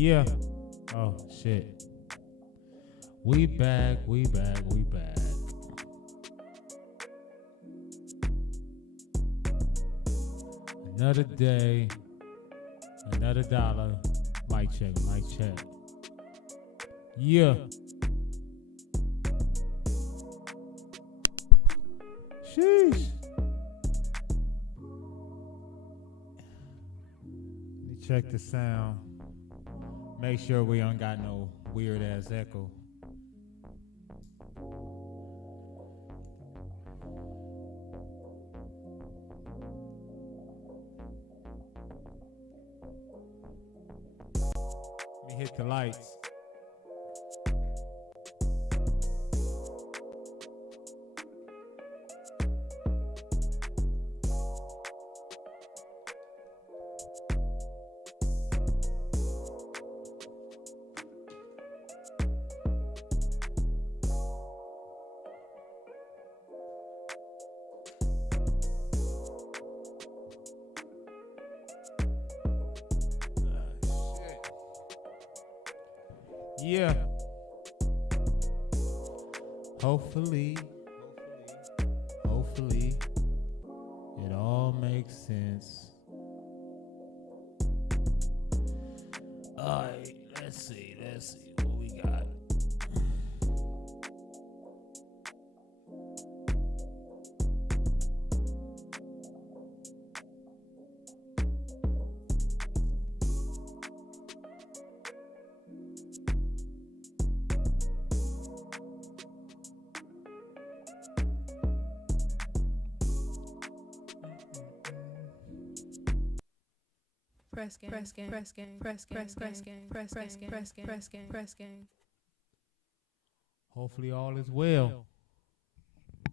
Yeah. Oh, shit. We back. Another day, another dollar. Mic check. Yeah. Sheesh. Let me check the sound. Make sure we don't got no weird ass echo. Let me hit the lights. Yeah. Hopefully, it all makes sense. Alright, let's see what we got. Press gang. Hopefully all is well. I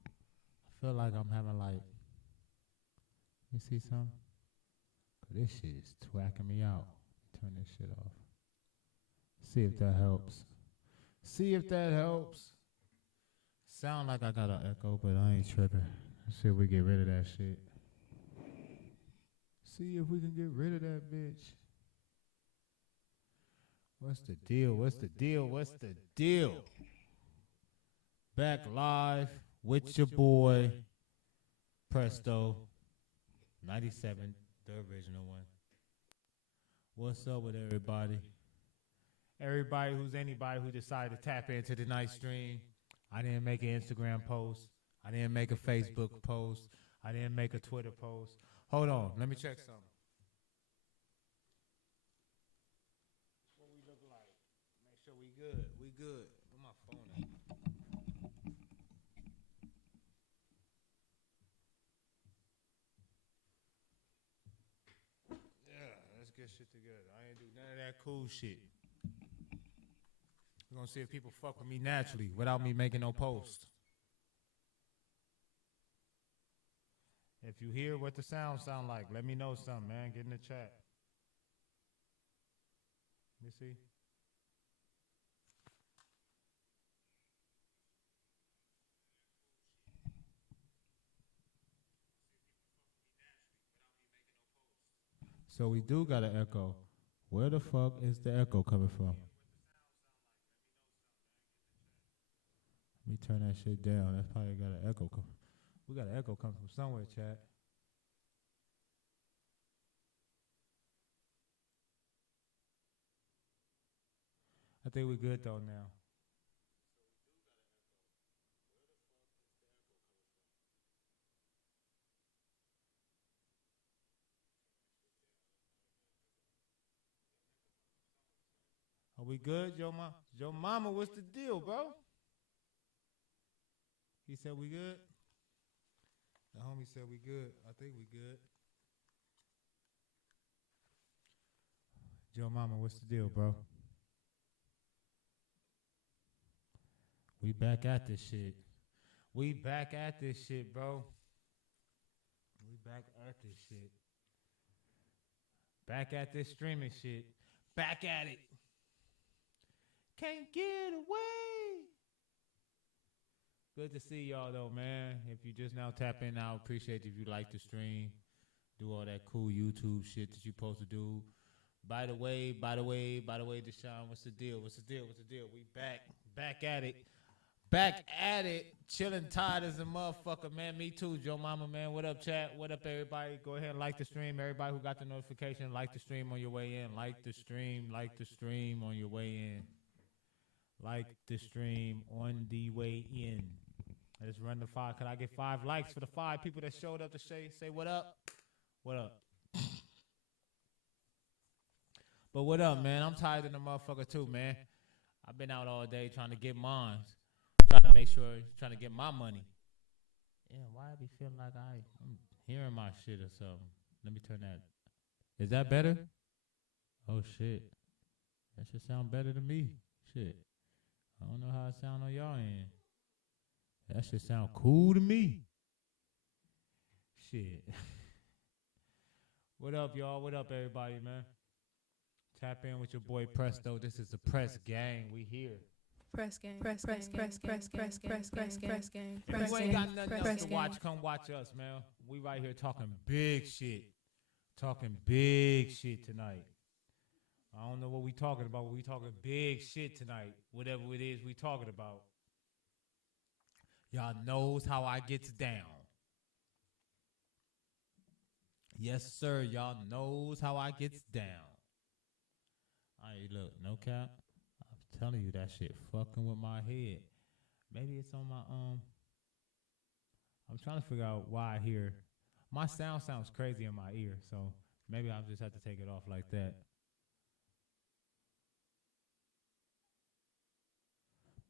feel like I'm having like, you see something? This shit is twacking me out. Turn this shit off. See if that helps. Sound like I got an echo, but I ain't tripping. Let's see if we get rid of that shit. See if we can get rid of that bitch. What's the deal? Back live with your boy, Presto, 97, the original one. What's up with everybody? Anybody who decided to tap into the night stream. I didn't make an Instagram post. I didn't make a Facebook post. I didn't make a Twitter post. Hold on, let me check something. What we look like? Make sure we good. Where my phone at? Yeah, let's get shit together. I ain't do none of that cool shit. We're gonna see if people fuck with me naturally without me making no post. If you hear what the sound like, let me know something, man. Get in the chat. Let me see. So we do got an echo. Where the fuck is the echo coming from? Let me turn that shit down. That's probably got an echo. We got an echo coming from somewhere, chat. I think we're good though now. Are we good, Joe Mama? What's the deal, bro? He said we good. The homie said we good. I think we good. Joe Mama, what's the deal, bro? We back at this shit. Bro. We back at this shit. Back at this streaming shit. Back at it. Can't get away. Good to see y'all though, man. If you just now tap in, I appreciate if you like the stream. Do all that cool YouTube shit that you supposed to do. By the way, Deshaun, what's the deal? We back at it. Chilling tired as a motherfucker, man. Me too, Joe Mama, man. What up, chat? What up, everybody? Go ahead and like the stream. Everybody who got the notification, like the stream on your way in. Like the stream on your way in. Like the stream on the way in. Let's run the 5. Can I get 5 likes for the 5 people that showed up to say what up? What up? But what up, man? I'm tired of the motherfucker too, man. I've been out all day trying to get mine. Trying to make sure, trying to get my money. Yeah, why I be feeling like I'm hearing my shit or something. Let me turn that. Is that better? Oh, shit. That should sound better to me. Shit. I don't know how it sound on y'all end. That should sound cool to me. Shit. What up, y'all? What up, everybody, man? Tap in with your boy Presto. This is the Press Gang. We here. Press gang. If you ain't got nothing else to watch, come watch us, man. We right here talking big shit. Talking big shit tonight. I don't know what we talking about, but we talking big shit tonight. Whatever it is we talking about. Y'all knows how I gets down. Yes, sir. Y'all knows how I gets down. Hey, look, no cap. I'm telling you that shit fucking with my head. Maybe it's on my I'm trying to figure out why I hear my sound sounds crazy in my ear, so maybe I'll just have to take it off like that.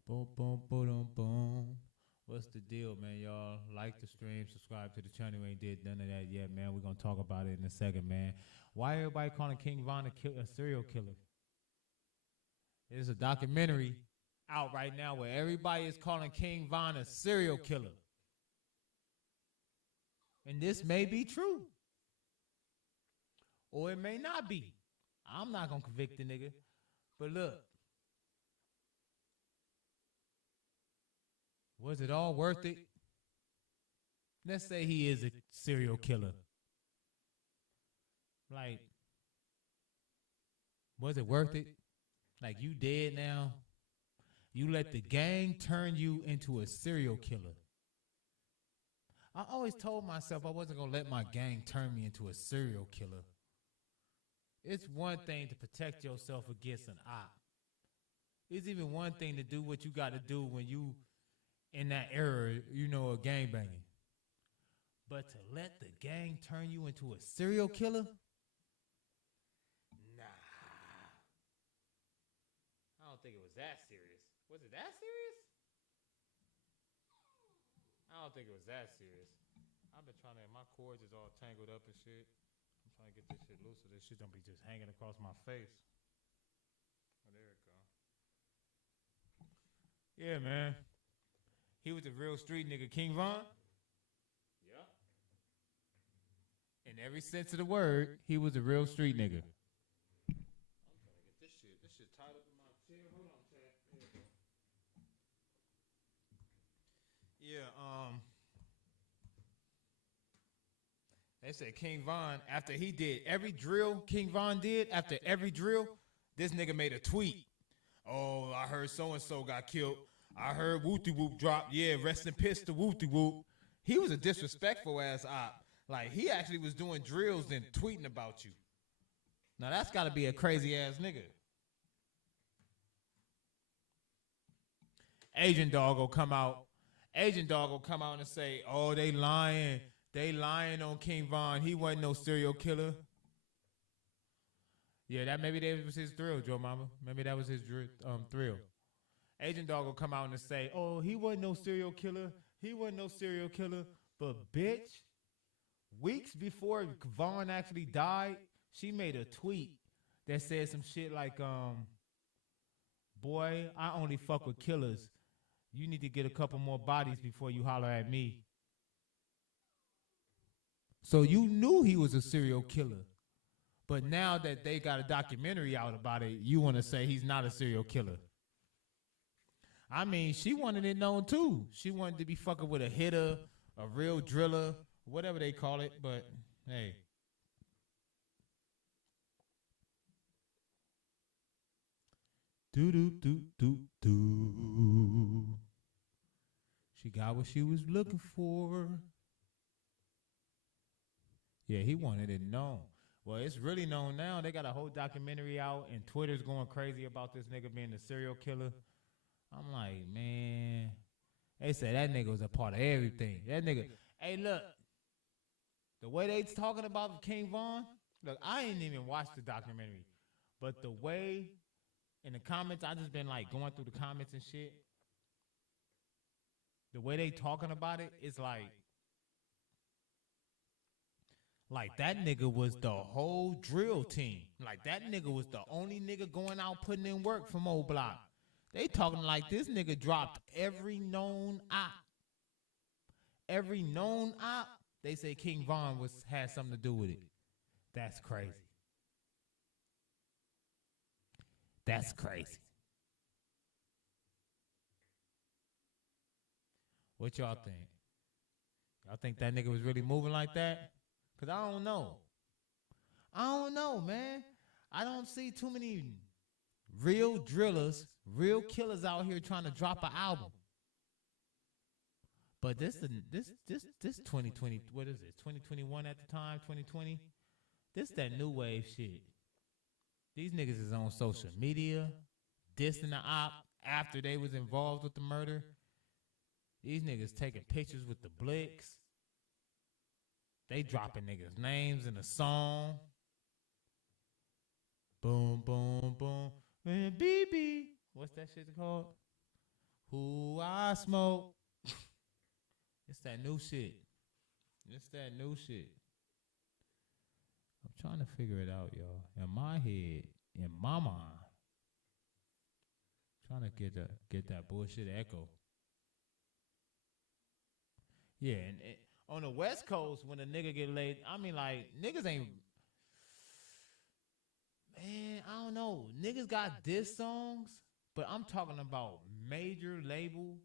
Boom, boom, boom, boom. What's the deal, man, y'all? Like the stream, subscribe to the channel. We ain't did none of that yet, man. We're going to talk about it in a second, man. Why everybody calling King Von a serial killer? There's a documentary out right now where everybody is calling King Von a serial killer. And this may be true. Or it may not be. I'm not going to convict the nigga. But look. Was it all worth it? Let's say he is a serial killer. Like, was it worth it? Like, you dead now? You let the gang turn you into a serial killer. I always told myself I wasn't going to let my gang turn me into a serial killer. It's one thing to protect yourself against an op. It's even one thing to do what you got to do when you in that era, you know, of gang banging. But to let the gang turn you into a serial killer? Nah. I don't think it was that serious. Was it that serious? I don't think it was that serious. I've been trying to, my cords is all tangled up and shit. I'm trying to get this shit loose so this shit don't be just hanging across my face. Oh, there it go. Yeah, man. He was a real street nigga. King Von? Yeah. In every sense of the word, he was a real street nigga. I'm trying to get this shit tied up in my chair. Hold on, chat. There you go. Yeah, they said King Von, after he did every drill King Von did, after every drill, this nigga made a tweet. Oh, I heard so-and-so got killed. I heard Wooty Whoop drop. Yeah, rest in piss to Wooty Whoop. He was a disrespectful ass op. Like, he actually was doing drills and tweeting about you. Now, that's got to be a crazy ass nigga. Agent Dog will come out. Agent Dog will come out and say, oh, they lying. They lying on King Von. He wasn't no serial killer. Yeah, maybe that was his thrill, Joe Mama. Maybe that was his thrill. Agent Dog will come out and say, oh, he wasn't no serial killer. He wasn't no serial killer. But, bitch, weeks before Vaughn actually died, she made a tweet that said some shit like, boy, I only fuck with killers. You need to get a couple more bodies before you holler at me. So you knew he was a serial killer. But now that they got a documentary out about it, you want to say he's not a serial killer. I mean, she wanted it known too. She wanted to be fucking with a hitter, a real driller, whatever they call it. But, hey. Do do do do do. She got what she was looking for. Yeah, he wanted it known. Well, it's really known now. They got a whole documentary out, and Twitter's going crazy about this nigga being a serial killer. I'm like, man. They said that nigga was a part of everything. That nigga. Hey, look. The way they talking about King Von, look, I ain't even watched the documentary. But the way in the comments, I just been like going through the comments and shit. The way they talking about it, it's like that nigga was the whole drill team. Like that nigga was the only nigga going out putting in work from old block. They talking like this nigga dropped every known op. Every known op, they say King Von had something to do with it. That's crazy. That's crazy. What y'all think? Y'all think that nigga was really moving like that? Because I don't know. I don't know, man. I don't see too many real drillers, real killers out here trying to drop an album. But this 2020, what is it? 2021 at the time, 2020. This that new wave shit. These niggas is on social media, dissing the op after they was involved with the murder. These niggas taking pictures with the Blicks. They dropping niggas' names in a song. Boom, boom, boom. And BB. What's that shit called? Who I smoke. It's that new shit. It's that new shit. I'm trying to figure it out, y'all. In my head, in my mind. Trying to get that bullshit echo. Yeah, and on the West Coast, when a nigga get laid, I mean, like, niggas ain't... Man, I don't know. Niggas got diss songs, but I'm talking about major label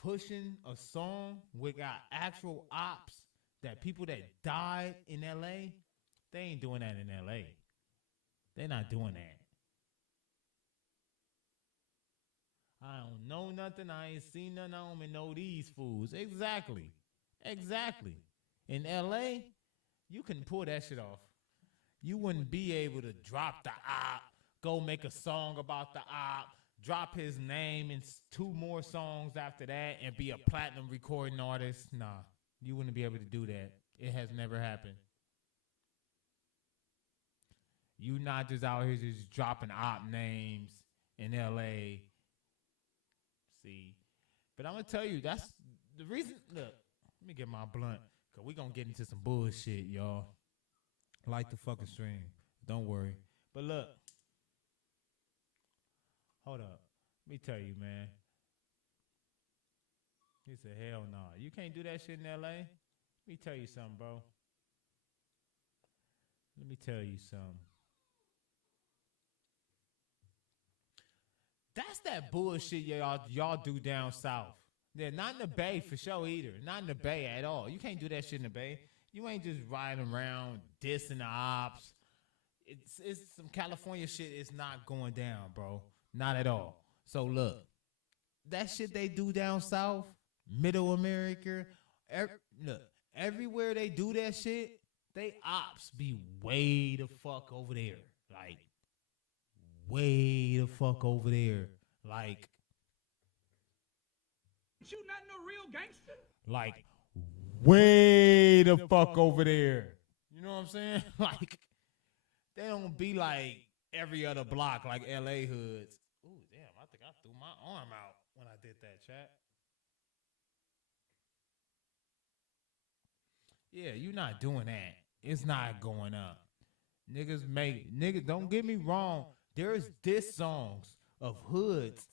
pushing a song with got actual ops that people that died in L.A., they ain't doing that in L.A. They not doing that. I don't know nothing. I ain't seen nothing. I don't even know these fools. Exactly. In L.A., you can pull that shit off. You wouldn't be able to drop the op, go make a song about the op, drop his name in 2 more songs after that, and be a platinum recording artist. Nah, you wouldn't be able to do that. It has never happened. You not just out here just dropping op names in L.A. See, but I'm going to tell you, that's the reason. Look, let me get my blunt, because we going to get into some bullshit, y'all. Like the fucking stream. Don't worry. But look. Hold up. Let me tell you, man. He said, hell no. You can't do that shit in L.A.? Let me tell you something, bro. Let me tell you something. That's that bullshit y'all do down south. Yeah, not in the Bay for sure either. Not in the Bay at all. You can't do that shit in the Bay. You ain't just riding around dissing the ops. It's some California shit. It's not going down, bro. Not at all. So look, that shit they do down south, Middle America, look, everywhere they do that shit, they ops be way the fuck over there. Like, way the fuck over there. Like, you not no real gangster? Like, way the fuck over there. You know what I'm saying? Like, they don't be like every other block like LA hoods. Ooh, damn, I think I threw my arm out when I did that, chat. Yeah, you not doing that. It's not going up. Niggas, don't get me wrong. There's diss songs of hoods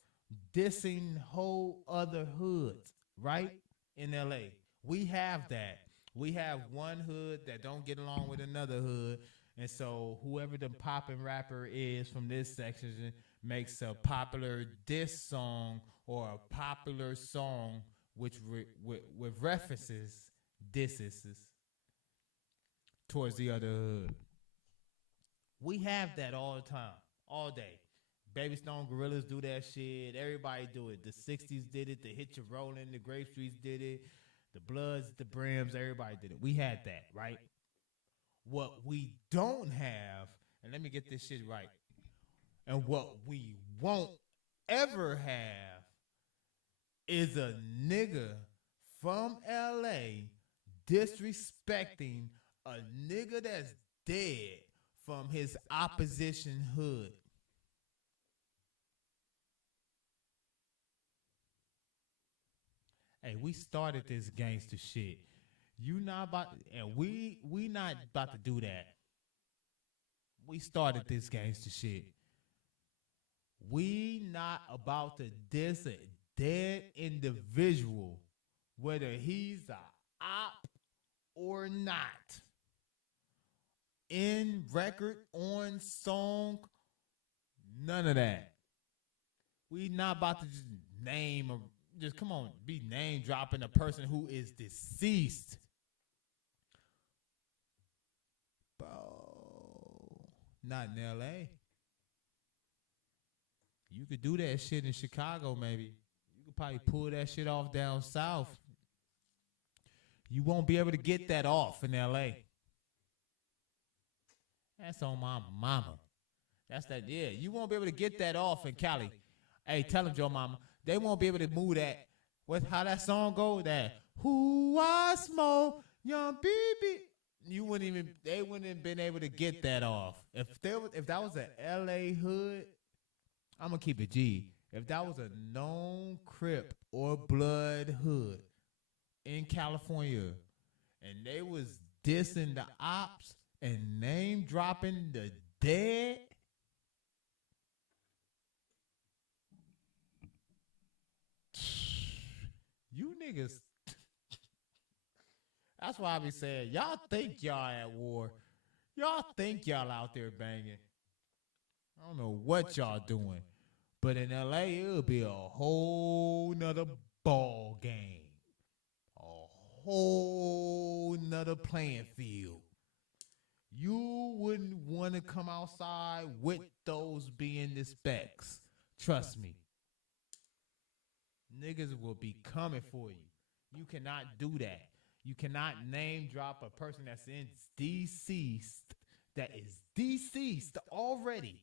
dissing whole other hoods, right? In LA. We have that. We have one hood that don't get along with another hood. And so whoever the poppin' rapper is from this section makes a popular diss song or a popular song which with references, disses towards the other hood. We have that all the time, all day. Baby Stone Gorillas do that shit. Everybody do it. The 60s did it. The Hit You Rollin', the Grape Streets did it. The Bloods, the Brims, everybody did it. We had that, right? What we don't have, and let me get this shit right, and what we won't ever have is a nigga from LA disrespecting a nigga that's dead from his opposition hood. Hey, we started this gangster shit. You not about, and we not about to do that. We started this gangster shit. We not about to diss a dead individual, whether he's a op or not. In record, on song, none of that. We not about to just name a, just come on, be name dropping a person who is deceased. Bro, not in LA. You could do that shit in Chicago, maybe. You could probably pull that shit off down south. You won't be able to get that off in LA. That's on my mama. That's that, yeah. You won't be able to get that off in Cali. Hey, tell them, Joe Mama. They won't be able to move that. How that song go? That, who I smoke, young baby. They wouldn't have been able to get that off. If that was an LA hood, I'm going to keep it G. If that was a known Crip or Blood hood in California, and they was dissing the ops and name dropping the dead, you niggas. That's why I be saying, y'all think y'all at war. Y'all think y'all out there banging. I don't know what y'all doing. But in LA, it'll be a whole nother ball game. A whole nother playing field. You wouldn't want to come outside with those being the specs. Trust me. Niggas will be coming for you. You cannot do that. You cannot name drop a person that's deceased, that is deceased already.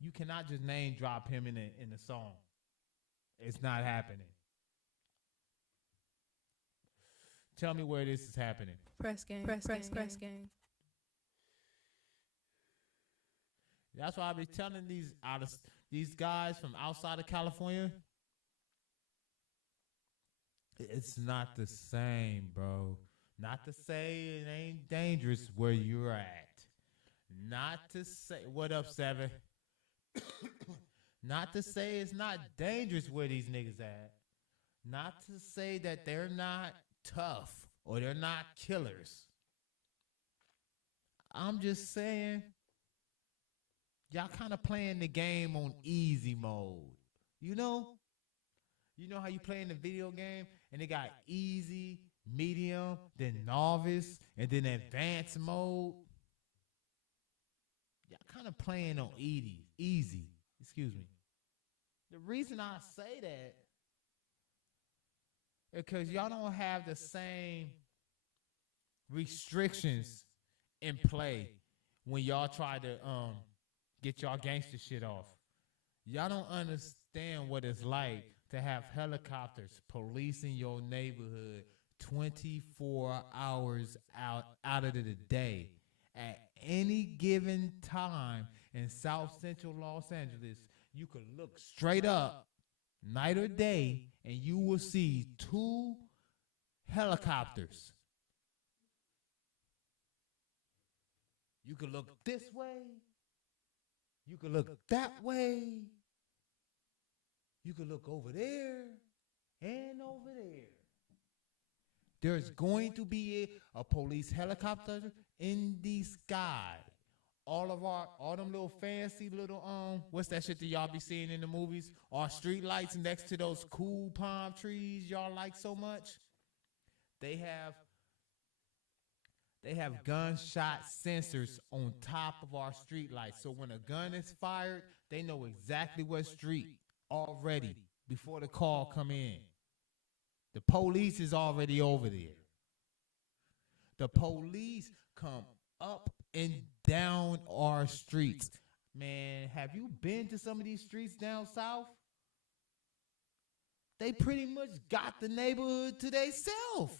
You cannot just name drop him in a song. It's not happening. Tell me where this is happening. Press gang. Press gang. That's why I be telling these guys from outside of California, it's not the same, bro. Not to say it ain't dangerous where you're at. Not to say, what up, 7? Not to say it's not dangerous where these niggas at. Not to say that they're not tough or they're not killers. I'm just saying, y'all kind of playing the game on easy mode. You know? You know how you play in the video game and they got easy, medium, then novice, and then advanced mode? Y'all kind of playing on easy. Excuse me. The reason I say that is because y'all don't have the same restrictions in play when y'all try to get y'all gangster shit off. Y'all don't understand what it's like to have helicopters policing your neighborhood 24 hours out of the day. At any given time in South Central Los Angeles, you could look straight up, night or day, and you will see 2 helicopters. You could look this way. You could look that way. You could look over there and over there. There's going to be a police helicopter in the sky. All them little fancy little, what's that shit that y'all be seeing in the movies? Our street lights next to those cool palm trees y'all like so much. They They have gunshot sensors on top of our street lights. So when a gun is fired, they know exactly what street already before the call come in. The police is already over there. The police come up and down our streets. Man, have you been to some of these streets down south? They pretty much got the neighborhood to themselves.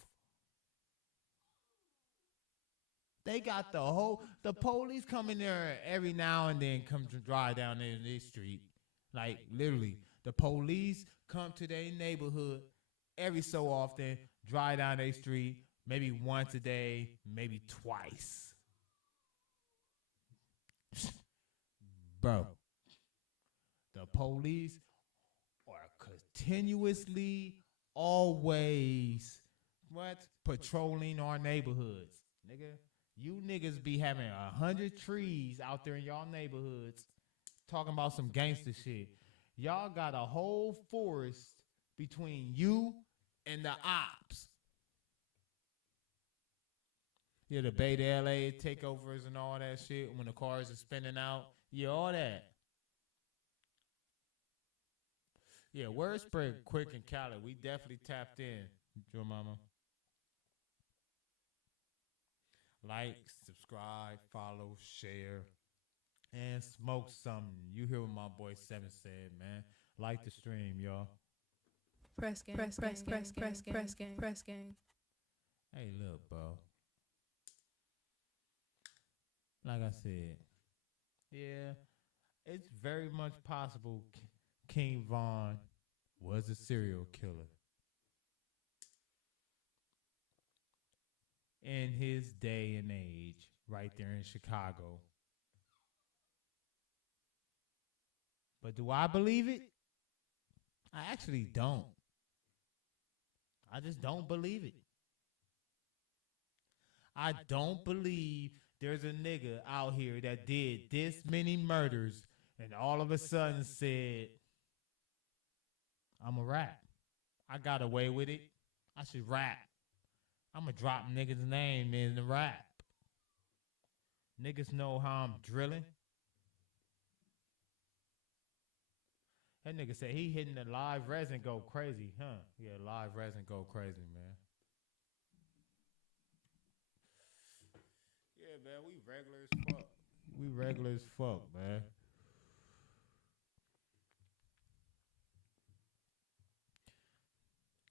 They got the police come in there every now and then come to drive down there in this street. Like literally, the police come to their neighborhood every so often, drive down their street, maybe once a day, maybe twice. Bro, the police are continuously always patrolling our neighborhoods, nigga. You niggas be having 100 trees out there in y'all neighborhoods talking about some gangster shit. Y'all got a whole forest between you and the ops. Yeah, the Bay to LA takeovers and all that shit when the cars are spinning out. Yeah, all that. Yeah, word spread quick in Cali. We definitely tapped in, Joe Mama. Like, subscribe, follow, share, and smoke something. You hear what my boy Seven said, man. Like the stream, y'all. Press gang. Press gang. Hey, look, bro. Like I said, yeah, it's very much possible King Von was a serial killer. In his day and age, right there in Chicago. But do I believe it? I actually don't. I just don't believe it. I don't believe there's a nigga out here that did this many murders and all of a sudden said, I'm a rap. I got away with it. I should rap. I'm going to drop niggas' name in the rap. Niggas know how I'm drilling. That nigga said he hitting the live resin go crazy, huh? Yeah, live resin go crazy, man. Yeah, man, we regular as fuck. We regular as fuck, man.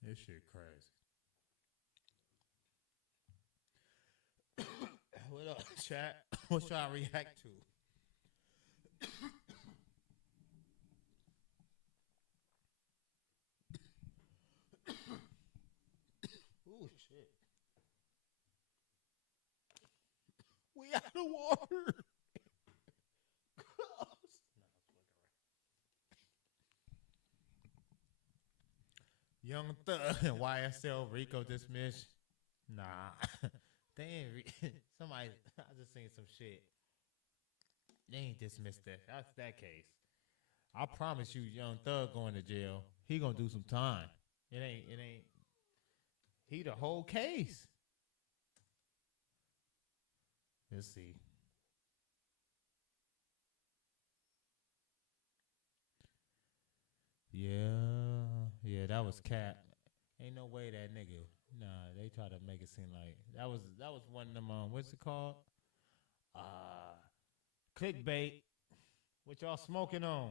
This shit crazy. What up, chat? What should I react to? Ooh, shit. We out of water. Young Thug and YSL Rico dismissed. Nah. They ain't somebody I just seen some shit. They ain't dismissed that. That's that case. I promise you, Young Thug going to jail. He gonna do some time. It ain't he the whole case. Let's see. Yeah, that was Cap. Ain't no way that nigga. Nah, they try to make it seem like that was one of them. What's it called? Clickbait. What y'all smoking on?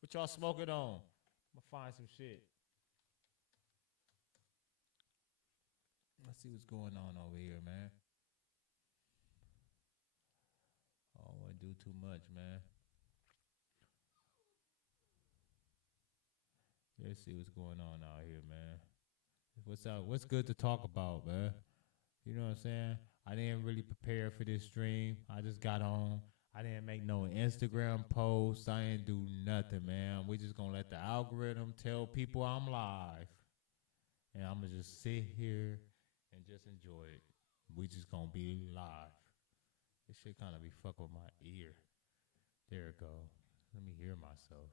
What y'all smoking on? I'm gonna find some shit. Let's see what's going on over here, man. I don't want to do too much, man. Let's see what's going on out here, man. What's up? What's good to talk about, man? You know what I'm saying? I didn't really prepare for this stream. I just got on. I didn't make no Instagram posts. I didn't do nothing, man. We just gonna let the algorithm tell people I'm live. And I'm gonna just sit here and just enjoy it. We just gonna be live. This shit kind of be fuck with my ear. There it go. Let me hear myself.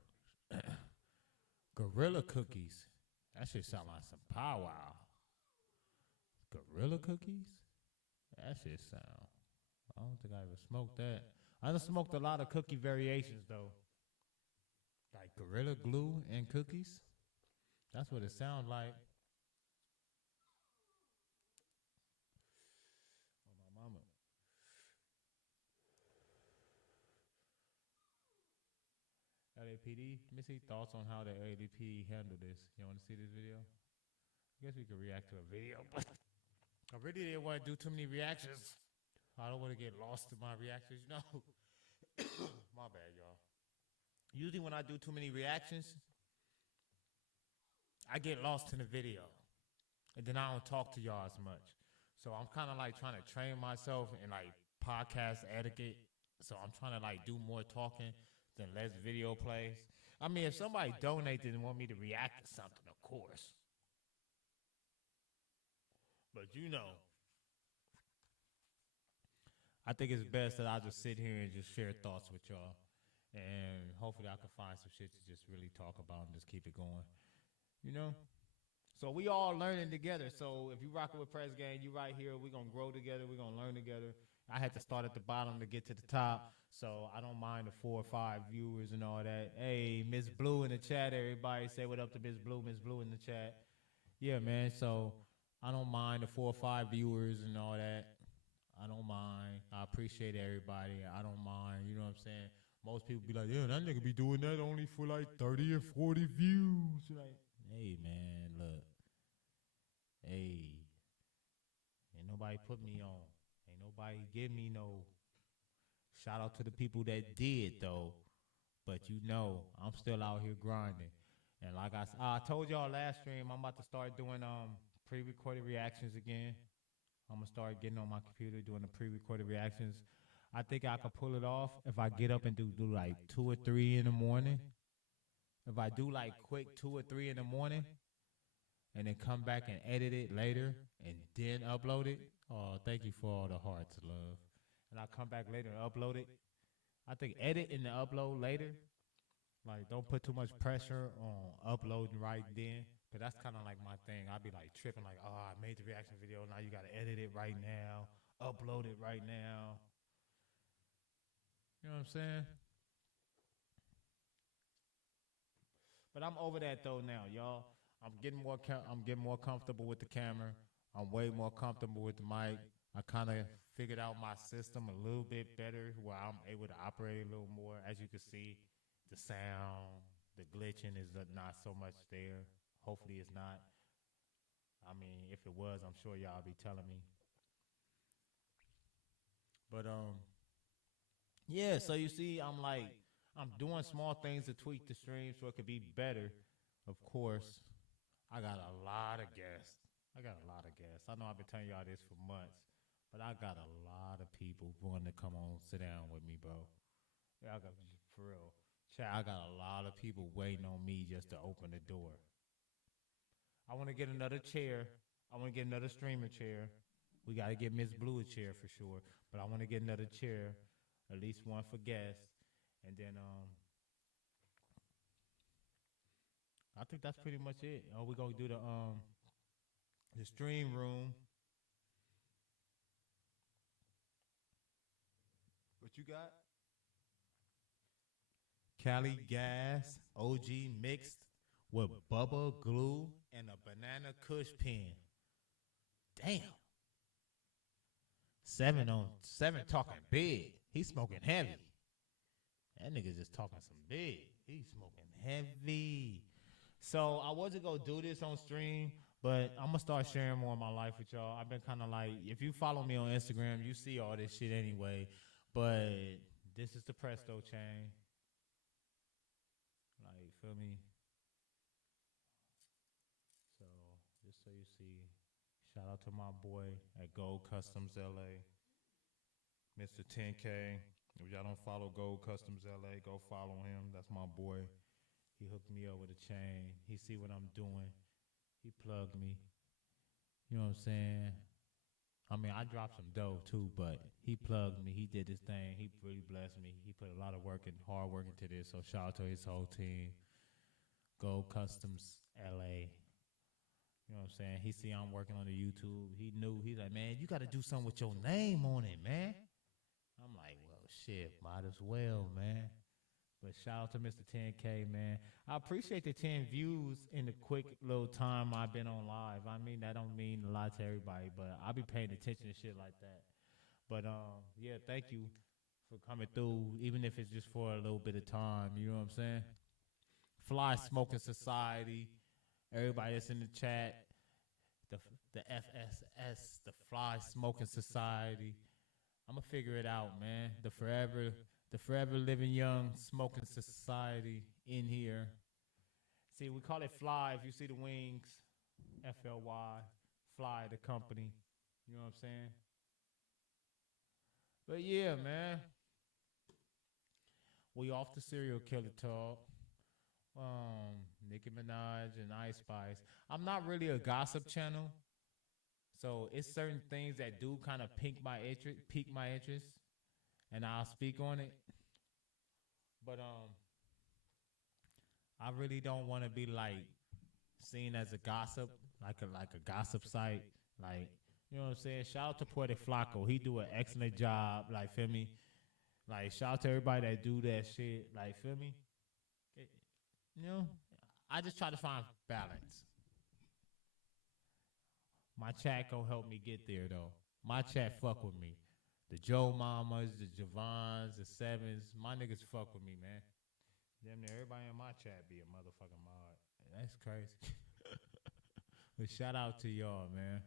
Gorilla cookies. That shit sound like some powwow. Gorilla cookies? That shit sound. I don't think I ever smoked that. I done smoked a lot of cookie variations though. Like Gorilla Glue and cookies. That's what it sounds like. Oh, my mama. LAPD, let me see thoughts on how the LAPD handled this. You want to see this video? I guess we could react to a video, but I really didn't want to do too many reactions. I don't want to get lost in my reactions, you know. My bad, y'all. Usually when I do too many reactions, I get lost in the video. And then I don't talk to y'all as much. So I'm kind of like trying to train myself in like podcast etiquette. So I'm trying to like do more talking than less video plays. I mean, if somebody donated and want me to react to something, of course. But you know, I think it's best that I just sit here and just share thoughts with y'all. And hopefully I can find some shit to just really talk about and just keep it going. You know? So we all learning together. So if you rocking with Press Gang, you right here. We're going to grow together. We're going to learn together. I had to start at the bottom to get to the top. So I don't mind the 4 or 5 viewers and all that. Hey, Miss Blue in the chat, everybody. Say what up to Miss Blue in the chat. Yeah, man. So I don't mind the 4 or 5 viewers and all that. I don't mind. I appreciate everybody. I don't mind. You know what I'm saying? Most people be like, yeah, that nigga be doing that only for like 30 or 40 views. Like, hey, man, look. Hey, ain't nobody put me on. Ain't nobody give me no. Shout out to the people that did, though. But you know, I'm still out here grinding. And like I told y'all last stream, I'm about to start doing pre-recorded reactions again. I'm going to start getting on my computer doing the pre-recorded reactions. I think I could pull it off if I get up and do like 2 or 3 in the morning. If I do like quick 2 or 3 in the morning and then come back and edit it later and then upload it. Oh, thank you for all the hearts, love. And I come back later and upload it. I think edit and then upload later. Like, don't put too much pressure on uploading right then. Because that's kind of like my thing. I'd be like tripping like, oh, I made the reaction video. Now you got to edit it right now. Upload it right now. You know what I'm saying? But I'm over that though now, y'all. I'm getting more comfortable with the camera. I'm way more comfortable with the mic. I kind of figured out my system a little bit better where I'm able to operate a little more. As you can see, the sound, the glitching is not so much there. Hopefully it's not. I mean, if it was, I'm sure y'all be telling me. But yeah, so you see, I'm doing small things to tweak the stream so it could be better. Of course, I got a lot of guests. I know I've been telling y'all this for months, but I got a lot of people wanting to come on, sit down with me, bro. Yeah, I got, for real. Chat, I got a lot of people waiting on me just to open the door. I want to get another chair. I want to get another streamer chair. We got to get Miss Blue a chair for sure, but I want to get another chair, at least one for guests, and then I think that's pretty much it. Oh, we're gonna do the stream room. What you got? Cali Gas OG mixed with Bubba Glue and a Banana Kush pen. Damn. 7 on 7 talking big. He's smoking heavy. That nigga just talking some big. He's smoking heavy. So I wasn't going to do this on stream, but I'm going to start sharing more of my life with y'all. I've been kind of like, if you follow me on Instagram, you see all this shit anyway. But this is the Presto chain. Like, feel me? So, just so you see, shout out to my boy at Gold Customs LA, Mr. 10K. If y'all don't follow Gold Customs LA, go follow him. That's my boy. He hooked me up with a chain. He see what I'm doing. He plugged me. You know what I'm saying? I mean, I dropped some dough too, but he plugged me. He did his thing. He really blessed me. He put a lot of work and hard work into this. So shout out to his whole team. Gold Customs LA. You know what I'm saying? He see I'm working on the YouTube. He knew. He's like, man, you got to do something with your name on it, man. I'm like, well, shit, might as well, man. But shout out to Mr. 10K, man. I appreciate the 10 views in the quick little time I've been on live. I mean, that don't mean a lot to everybody, but I'll be paying attention to shit like that. But yeah, thank you for coming through, even if it's just for a little bit of time. You know what I'm saying? Fly Smoking Society, everybody that's in the chat, the FSS, the Fly Smoking Society. I'm gonna figure it out, man. The Forever Living Young Smoking Society in here. See, we call it Fly. If you see the wings, FLY, Fly the company. You know what I'm saying? But yeah, man. We off the serial killer talk. Nicki Minaj and Ice Spice. I'm not really a gossip channel, so it's certain things that do kind of pique my interest, and I'll speak on it. But I really don't want to be like seen as a gossip, like a gossip site, like you know what I'm saying. Shout out to Poetic Flacco, he do an excellent job. Like feel me, like shout out to everybody that do that shit. Like feel me, you know. I just try to find balance. My chat gonna help me get there though. My chat fuck with me. The Joe Mamas, the Javons, the Sevens, my niggas fuck with me, man. Damn near everybody in my chat be a motherfucking mod. That's crazy. But shout out to y'all, man.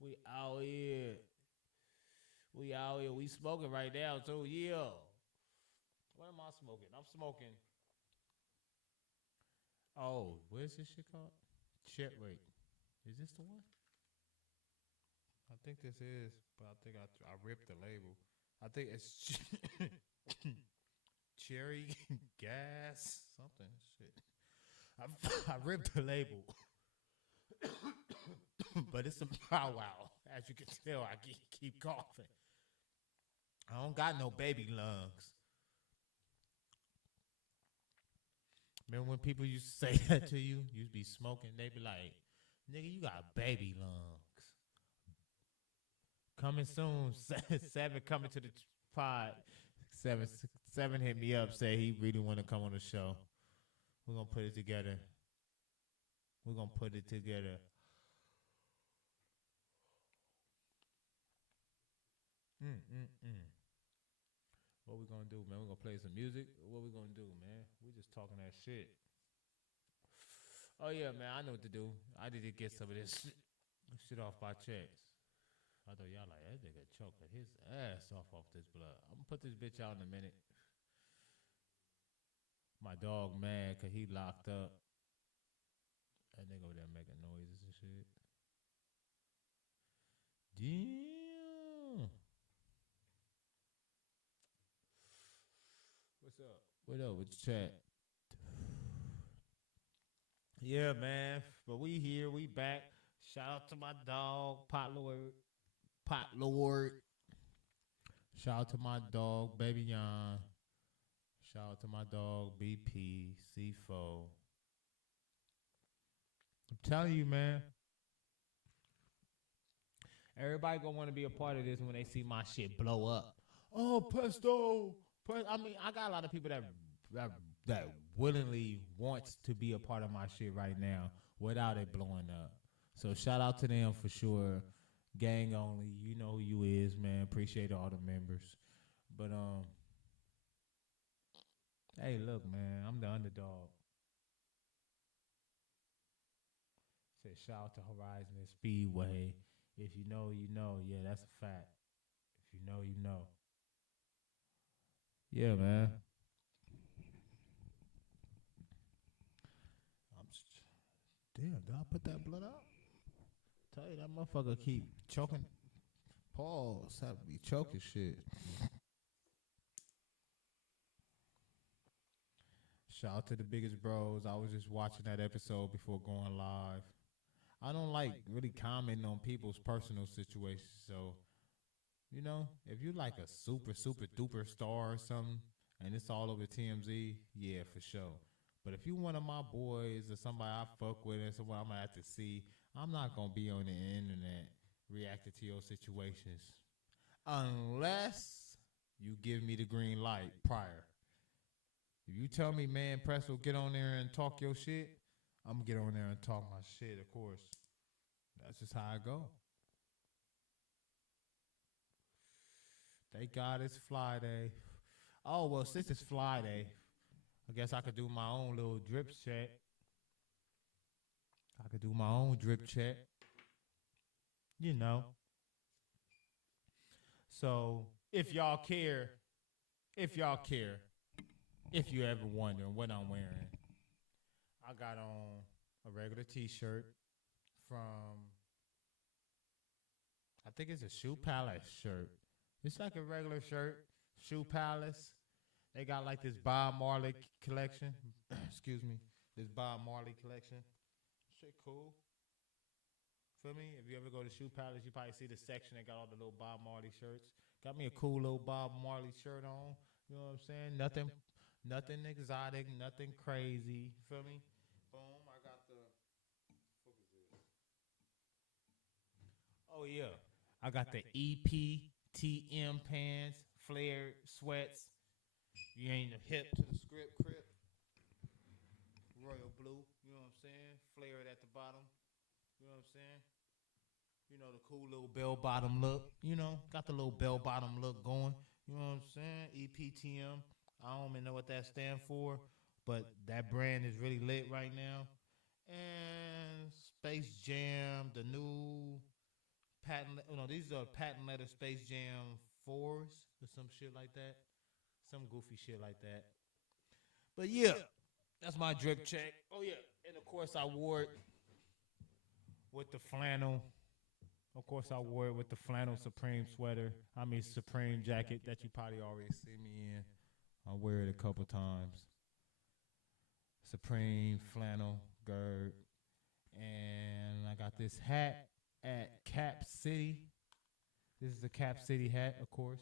We out here. We out here. We smoking right now too. Yeah. What am I smoking? I'm smoking. Oh, where's this shit called? Wait. Is this the one? I think this is, but I think I ripped the label. I think it's cherry gas something shit. I ripped the label, but it's some pow wow. As you can tell, I keep coughing. I don't got no baby lungs. Remember when people used to say that to you? You'd be smoking, they be like, nigga, you got baby lungs. Coming soon, 7 coming to the pod. 7 hit me up, say he really want to come on the show. We're going to put it together. We're going to put it together. What we going to do, man? We're going to play some music? What we going to do, man? We just talking that shit. Oh, yeah, man, I know what to do. I need to get some of this shit off my chest. I thought y'all like, that nigga choking his ass off this blood. I'm going to put this bitch out in a minute. My dog mad because he locked up. That nigga over there making noises and shit. Damn. What's up? What up with the chat? Yeah, man. But we here. We back. Shout out to my dog, Pot Lord. Shout out to my dog, Baby Yon. Shout out to my dog, BP, C4. I'm telling you, man. Everybody gonna want to be a part of this when they see my shit blow up. Oh, Presto. I mean, I got a lot of people that willingly wants to be a part of my shit right now without it blowing up. So shout out to them for sure. Gang only, you know who you is, man. Appreciate all the members. But hey, look, man, I'm the underdog. Say shout out to Horizon and Speedway. If you know, you know. Yeah, that's a fact. If you know, you know. Yeah, man. Damn, did I put that blood out? Tell you that motherfucker keep choking. Pause. Have to be choking shit. Shout out to the biggest bros. I was just watching that episode before going live. I don't like really commenting on people's personal situations. So, you know, if you like a super duper star or something and it's all over TMZ, yeah, for sure. But if you one of my boys or somebody I fuck with and someone I'm gonna have to see, I'm not gonna be on the internet reacting to your situations unless you give me the green light prior. If you tell me, man, Presto, get on there and talk your shit, I'm gonna get on there and talk my shit, of course. That's just how I go. Thank God it's Flyday. Oh, well, since it's Flyday, I guess I could do my own little drip check. I could do my own drip check. You know. So, if you ever wondering what I'm wearing, I got on a regular t-shirt from, I think it's a Shoe Palace shirt. It's like a regular shirt, Shoe Palace. They got like this Bob Marley collection. Excuse me. This Bob Marley collection. Shit cool. Feel me? If you ever go to Shoe Palace, you probably see the section that got all the little Bob Marley shirts. Got me a cool little Bob Marley shirt on. You know what I'm saying? Nothing exotic, nothing crazy. Feel me? Boom. I got the, what is this? Oh yeah. I got the EPTM pants, flared sweats. You ain't hip to the script crip. Royal blue, you know what I'm saying? Flared at the bottom. You know what I'm saying? You know, the cool little bell bottom look. You know, got the little bell bottom look going. You know what I'm saying? EPTM. I don't even know what that stands for, but that brand is really lit right now. And Space Jam, the new patent. No, these are patent leather Space Jam 4s or some shit like that. Some goofy shit like that. But yeah, that's my drip check. Oh yeah, and of course I wore it with the flannel. Of course I wore it with the flannel Supreme sweater. Supreme jacket that you probably already see me in. I wear it a couple times. Supreme flannel gird. And I got this hat at Cap City. This is a Cap City hat, of course.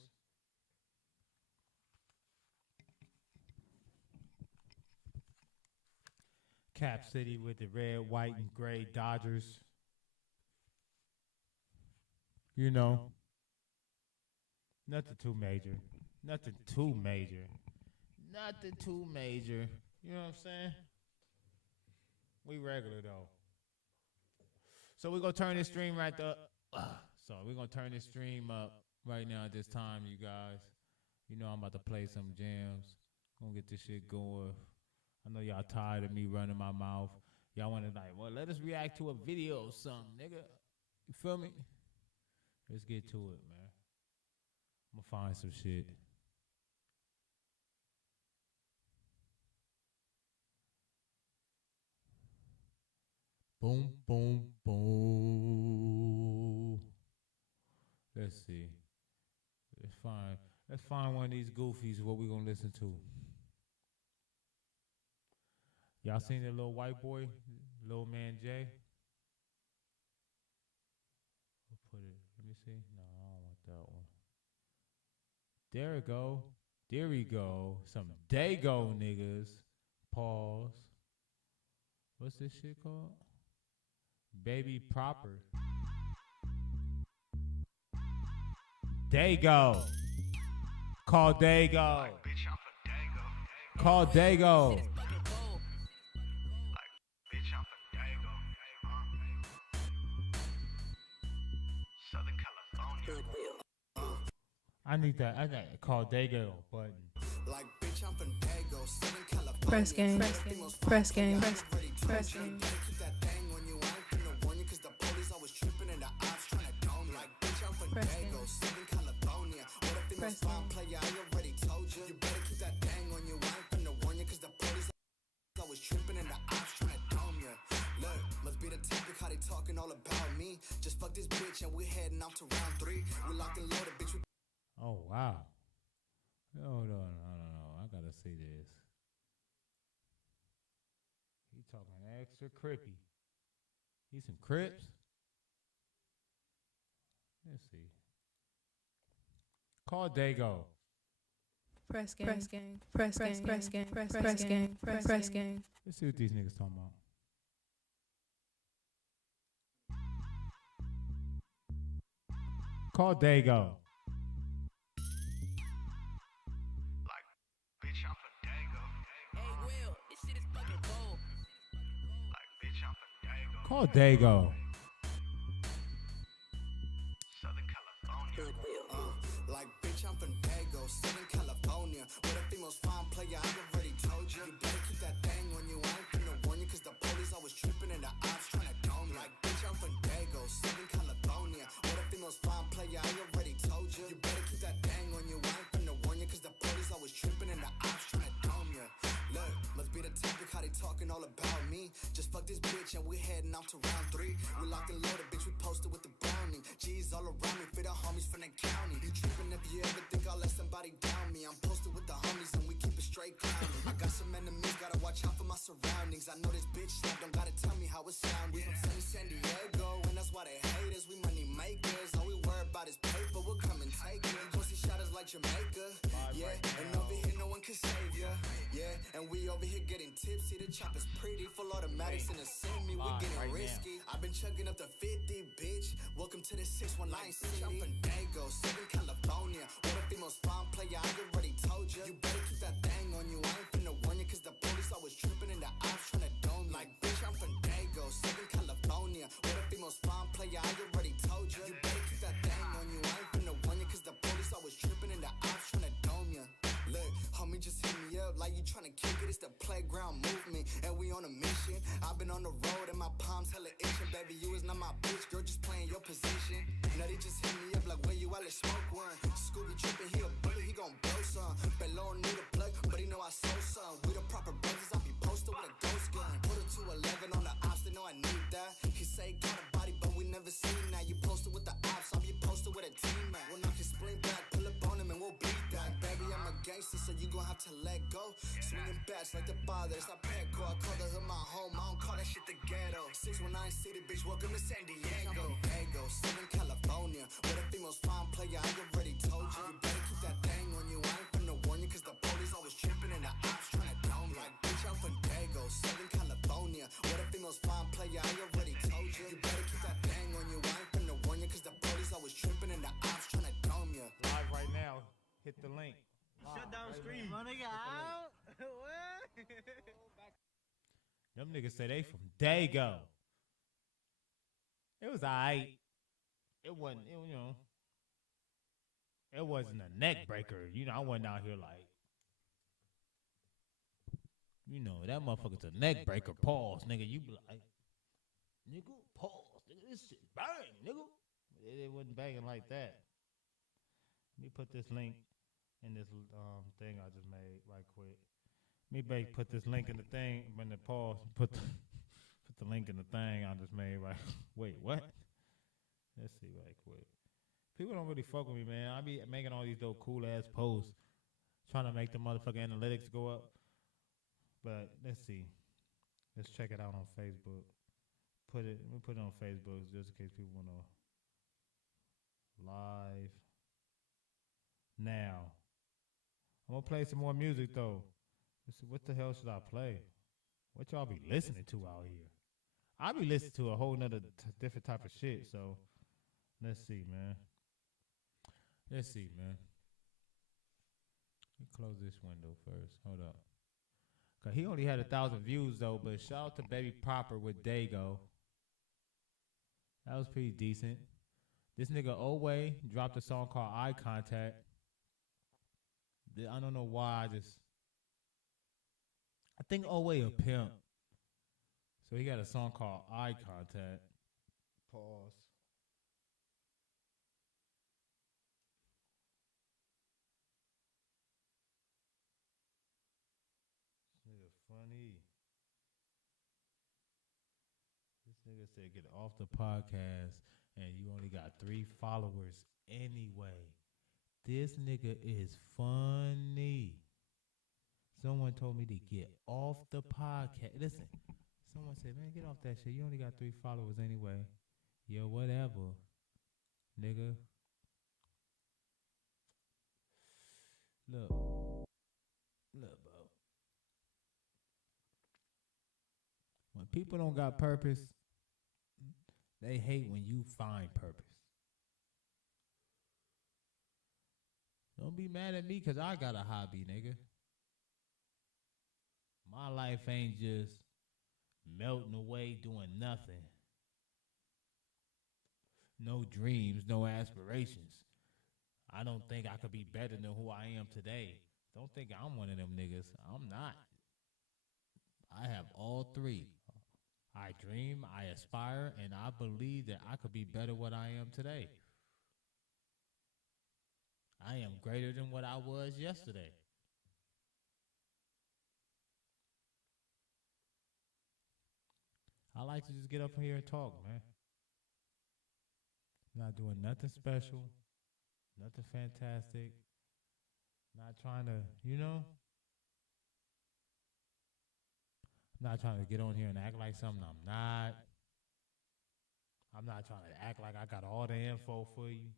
Cap City with the red, white, and gray Dodgers. You know, nothing too major. Nothing too major. Nothing too major. You know what I'm saying? We regular though. So we're gonna turn this stream right up. So we're gonna turn this stream up right now at this time, you guys. You know I'm about to play some jams. Gonna get this shit going. I know y'all tired of me running my mouth. Y'all wanna like, well, let us react to a video or something, nigga. You feel me? Let's get to it, man. I'm gonna find some shit. Boom, boom, boom. Let's see. Let's find one of these goofies. What we gonna listen to? Y'all seen that little white boy, little man Jay? We'll put it. Let me see. No, I don't want that one. There we go. There we go. Some Dago niggas. Pause. What's this shit called? Baby Proper. Dago. Call Dago. Call Dago. I need that. I got call Dago button. Like bitch, I'm from Dago, Southern California. Press game. Press game. Press game. That thing when you ain't finna warn you, cause the police always tripping and the ops trying to dome you. Like bitch, I'm from Dago, Southern California. What if it's fine player? I already told you. You better keep that thing when you ain't finna warn you, cause the police always tripping and the ops trying to dome you. Look, must be the topic how they talking all about me. Just fuck this bitch and we heading off to round 3. We locked and loaded, bitch. Oh wow. Hold on, I gotta see this. He talking extra crippy. He some Crips. Let's see. Call Dago. Press gang. Press gang. Press gang. Press gang. Press gang. Press gang. Let's see what these niggas talking about. Call Dago. Like, bitch, I'm from Dago. Hey, Will, this shit is fucking cold. Like, bitch, I'm from Dago. Call Dago. Southern California. Like, bitch, I'm from Dago, Southern California. Where the females fine player, I already told you. You better keep that thing on you, I ain't finna warn you. Cause the police always tripping and the ops tryna dome you. Like, bitch, I'm from Dago, Southern California. Where the females fine player, I already told you. You better keep that thing on you, I ain't finna warn you. Cause the police always tripping and the ops tryna dome you. Look, must be the topic, how they talking all about me. Just fuck this bitch and we heading out to round 3. We locked and loaded, bitch, we posted with the brownie. G's all around me, for the homies from the county. You tripping if you ever think I'll let somebody down me. I'm posted with the homies and we keep it straight clowny. I got some enemies, gotta watch out for my surroundings. I know this bitch slap, don't gotta tell me how it sound. We from sunny San Diego, and that's why they hate us. We money makers, all we worry about is paper. We'll come and take it. Pussy shot us like Jamaica, yeah. And over here no one can save ya, yeah. And we over here getting tipsy. The chopper's pretty, full automatics in the semi. We getting risky. I've been chugging up the 50, bitch. Welcome to the 619 city. I'm from Dago, Southern California. Where the females fine player, I already told you. You better keep that thing on you, I ain't finna warn you. Cause the police always tripping and the ops tryna dome you. Like, bitch, I'm from Dago, Southern California. Where the females fine player, I already told you. You better keep that thing on you, I ain't finna warn you. Cause the police always tripping and the ops tryna dome you. Look, homie, just hit me up like you tryna kick it. It's the playground movement, and we on a mission. I've been on the road and my palms hella itching. Baby, you is not my bitch, girl, just playing your position. Now they just hit me up like where you at, let's smoke one. Scooby tripping, he a bully, he gon' blow some. Bello need a plug, but he know I sold some. We the proper brothers, I be posted with a ghost gun. Put a 211 on the ops, they know I need that. He say got a body, but we never seen that. You posted with the ops, I'll be posted with a team, man. We'll knock his spleen back, pull up on him and we'll beat that. Baby, I'm a gangster, so you gon' have to let go. Swinging bats like the father, it's not Petco. I call the hood my home, I don't call that shit the ghetto. 619 city, bitch, welcome to San Diego. Dago, Southern California. Where the females fine player, I already told you. You better keep that thing on you, I ain't finna warn you. Cause the police always tripping and the ops tryna dome you. Like, bitch, I'm from Dago, Southern California. Where the females fine player, I already told you. You better keep that thing on you, I ain't finna warn you. Cause the police always tripping and the ops tryna dome you. Live right now. Hit the link. Shut down stream. My nigga out. What? Them niggas say they from Dago. It was alright. It wasn't, it wasn't a neck breaker. You know, I wasn't out here like, that motherfucker's a neck breaker. Pause, nigga. You be like, nigga, pause. Nigga, this shit bang, nigga. It wasn't banging like that. Let me put this link in this thing I just made right quick. Me put this link in the thing, when the pause, put the link in the thing I just made right. Wait, what? Let's see right quick. People don't really fuck with me, man. I be making all these little cool ass posts, trying to make the motherfucking analytics go up. But let's see. Let's check it out on Facebook. Let me put it on Facebook just in case people wanna live now. I'm gonna play some more music though. Let's see, what the hell should I play? What y'all be listening to out here? I be listening to a whole nother different type of shit. So let's see, man. Let me close this window first. Hold up. Cause he only had 1,000 views though. But shout out to Baby Proper with Dago. That was pretty decent. This nigga Oway dropped a song called Eye Contact. I don't know why. I think Oway a pimp. So he got a song called Eye Contact. Pause. This nigga funny. This nigga said get off the podcast and you only got 3 followers anyway. This nigga is funny. Someone told me to get off the podcast. Listen, someone said, man, get off that shit. You only got 3 followers anyway. Yo, whatever, nigga. Look. When people don't got purpose, they hate when you find purpose. Don't be mad at me because I got a hobby, nigga. My life ain't just melting away doing nothing. No dreams, no aspirations. I don't think I could be better than who I am today. Don't think I'm one of them niggas. I'm not. I have all three. I dream, I aspire, and I believe that I could be better what I am today. I am greater than what I was yesterday. I like to just get up here and talk, man. Not doing nothing special, nothing fantastic. Not trying to, I'm not trying to get on here and act like something I'm not. I'm not trying to act like I got all the info for you.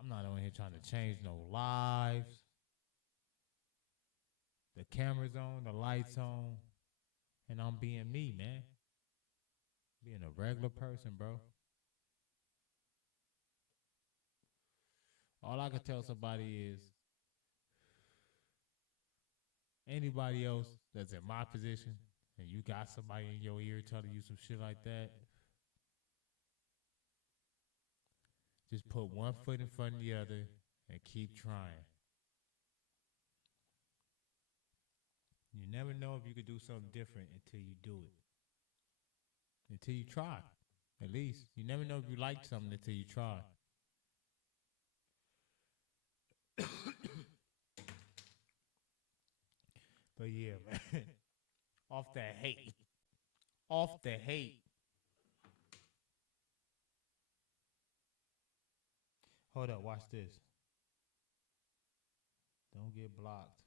I'm not on here trying to change no lives. The camera's on, the light's on, and I'm being me, man. Being a regular person, bro. All I can tell somebody is anybody else that's in my position and you got somebody in your ear telling you some shit like that, just put one foot in front of the other and keep trying. You never know if you could do something different until you do it. Until you try, at least. You never know if you like something until you try. But yeah, man. Off the hate. Off the hate. Hold up, watch this. Don't get blocked.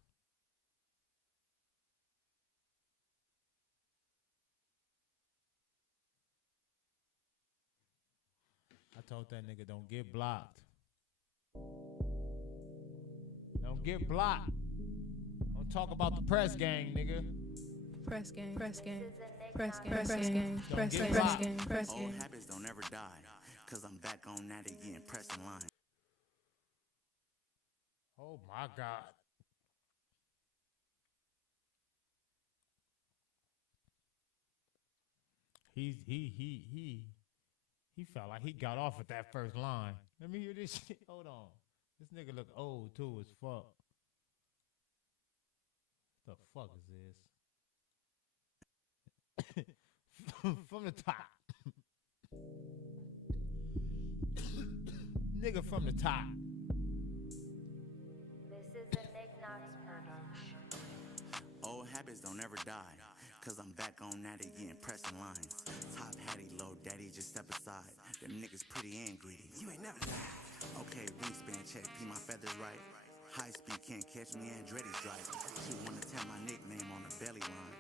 I told that nigga don't get blocked. Don't get blocked. Don't talk about the press gang, nigga. Press gang, press gang, press gang, press gang, press gang, press gang, press gang. Old habits don't ever die, cause I'm back on that again, pressing line. Oh my God. He felt like he got off at that first line. Let me hear this shit. Hold on. This nigga look old too as fuck. The fuck is this? From the top. Nigga from the top. This is a Nick Knox production. Old habits don't ever die, cause I'm back on that again, pressing lines. Top hattie, low daddy, just step aside. Them niggas pretty and greedy, you ain't never lied. Okay, wingspan check, pee my feathers right. High speed can't catch me, Andretti's driving. She wanna tell my nickname on the belly line.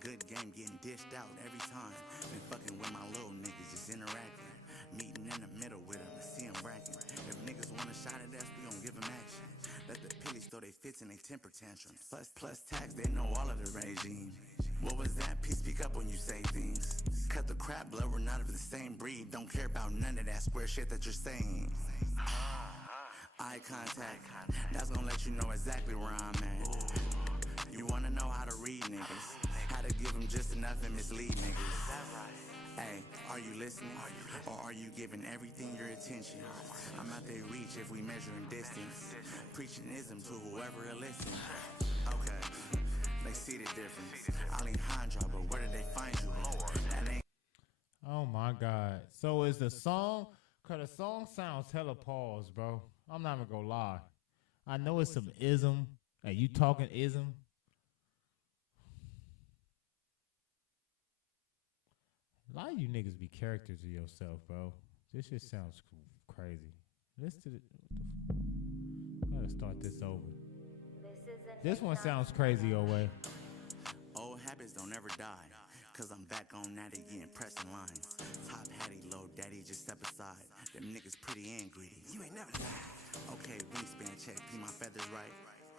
Good game getting dished out every time. Been fucking with my little niggas, just interacting. Meeting in the middle with them to see them bragging. If niggas want a shot at us, we gon' give them action. Let the pillies throw they fits and they temper tantrums. Plus tax, they know all of the regime. What was that? Please speak up when you say things. Cut the crap, blood, we're not of the same breed. Don't care about none of that square shit that you're saying. Eye contact, that's gonna let you know exactly where I'm at. You wanna know how to read niggas, how to give them just enough and mislead niggas. Hey, are you listening? Or are you giving everything your attention? I'm out their reach if we measure in distance. Preaching ism to whoever will listen. Okay, they see the difference. Alejandro, but where did they find you? That ain't. Oh my God. So is the song, cause the song sounds hella pause, bro. I'm not even gonna lie. I know it's some ism. Are you talking ism? A lot of you niggas be characters of yourself, bro. This shit sounds crazy. Listen to the. Gotta start this over. This one sounds crazy, Owe. Old habits don't ever die, cause I'm back on that again, pressing lines. Top hattie, low daddy, just step aside. Them niggas pretty and greedy, you ain't never lied. Okay, wingspan check, pee my feathers right.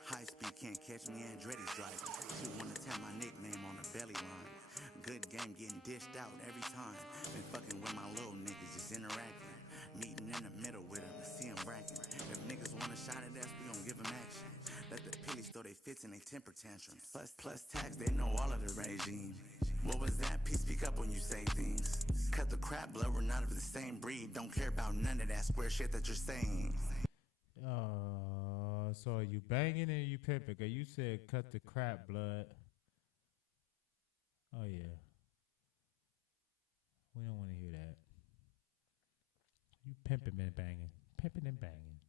High speed can't catch me, Andretti's driving. She wanna tell my nickname on the belly line. good game, getting dished out every time. Been fucking with my little niggas, just interacting. Meeting in the middle with them and see them bragging. If niggas want a shot at us, we gon' give them action. Let the pillies throw they fits and they temper tantrums. Plus tax, they know all of the regime. What was that? Please speak up when you say things. Cut the crap, blood, we're not of the same breed. Don't care about none of that square shit that you're saying. So are you banging and you pimping? Cause you said cut the crap, blood. Oh yeah. We don't want to hear that. You pimping and banging. Pimping and banging.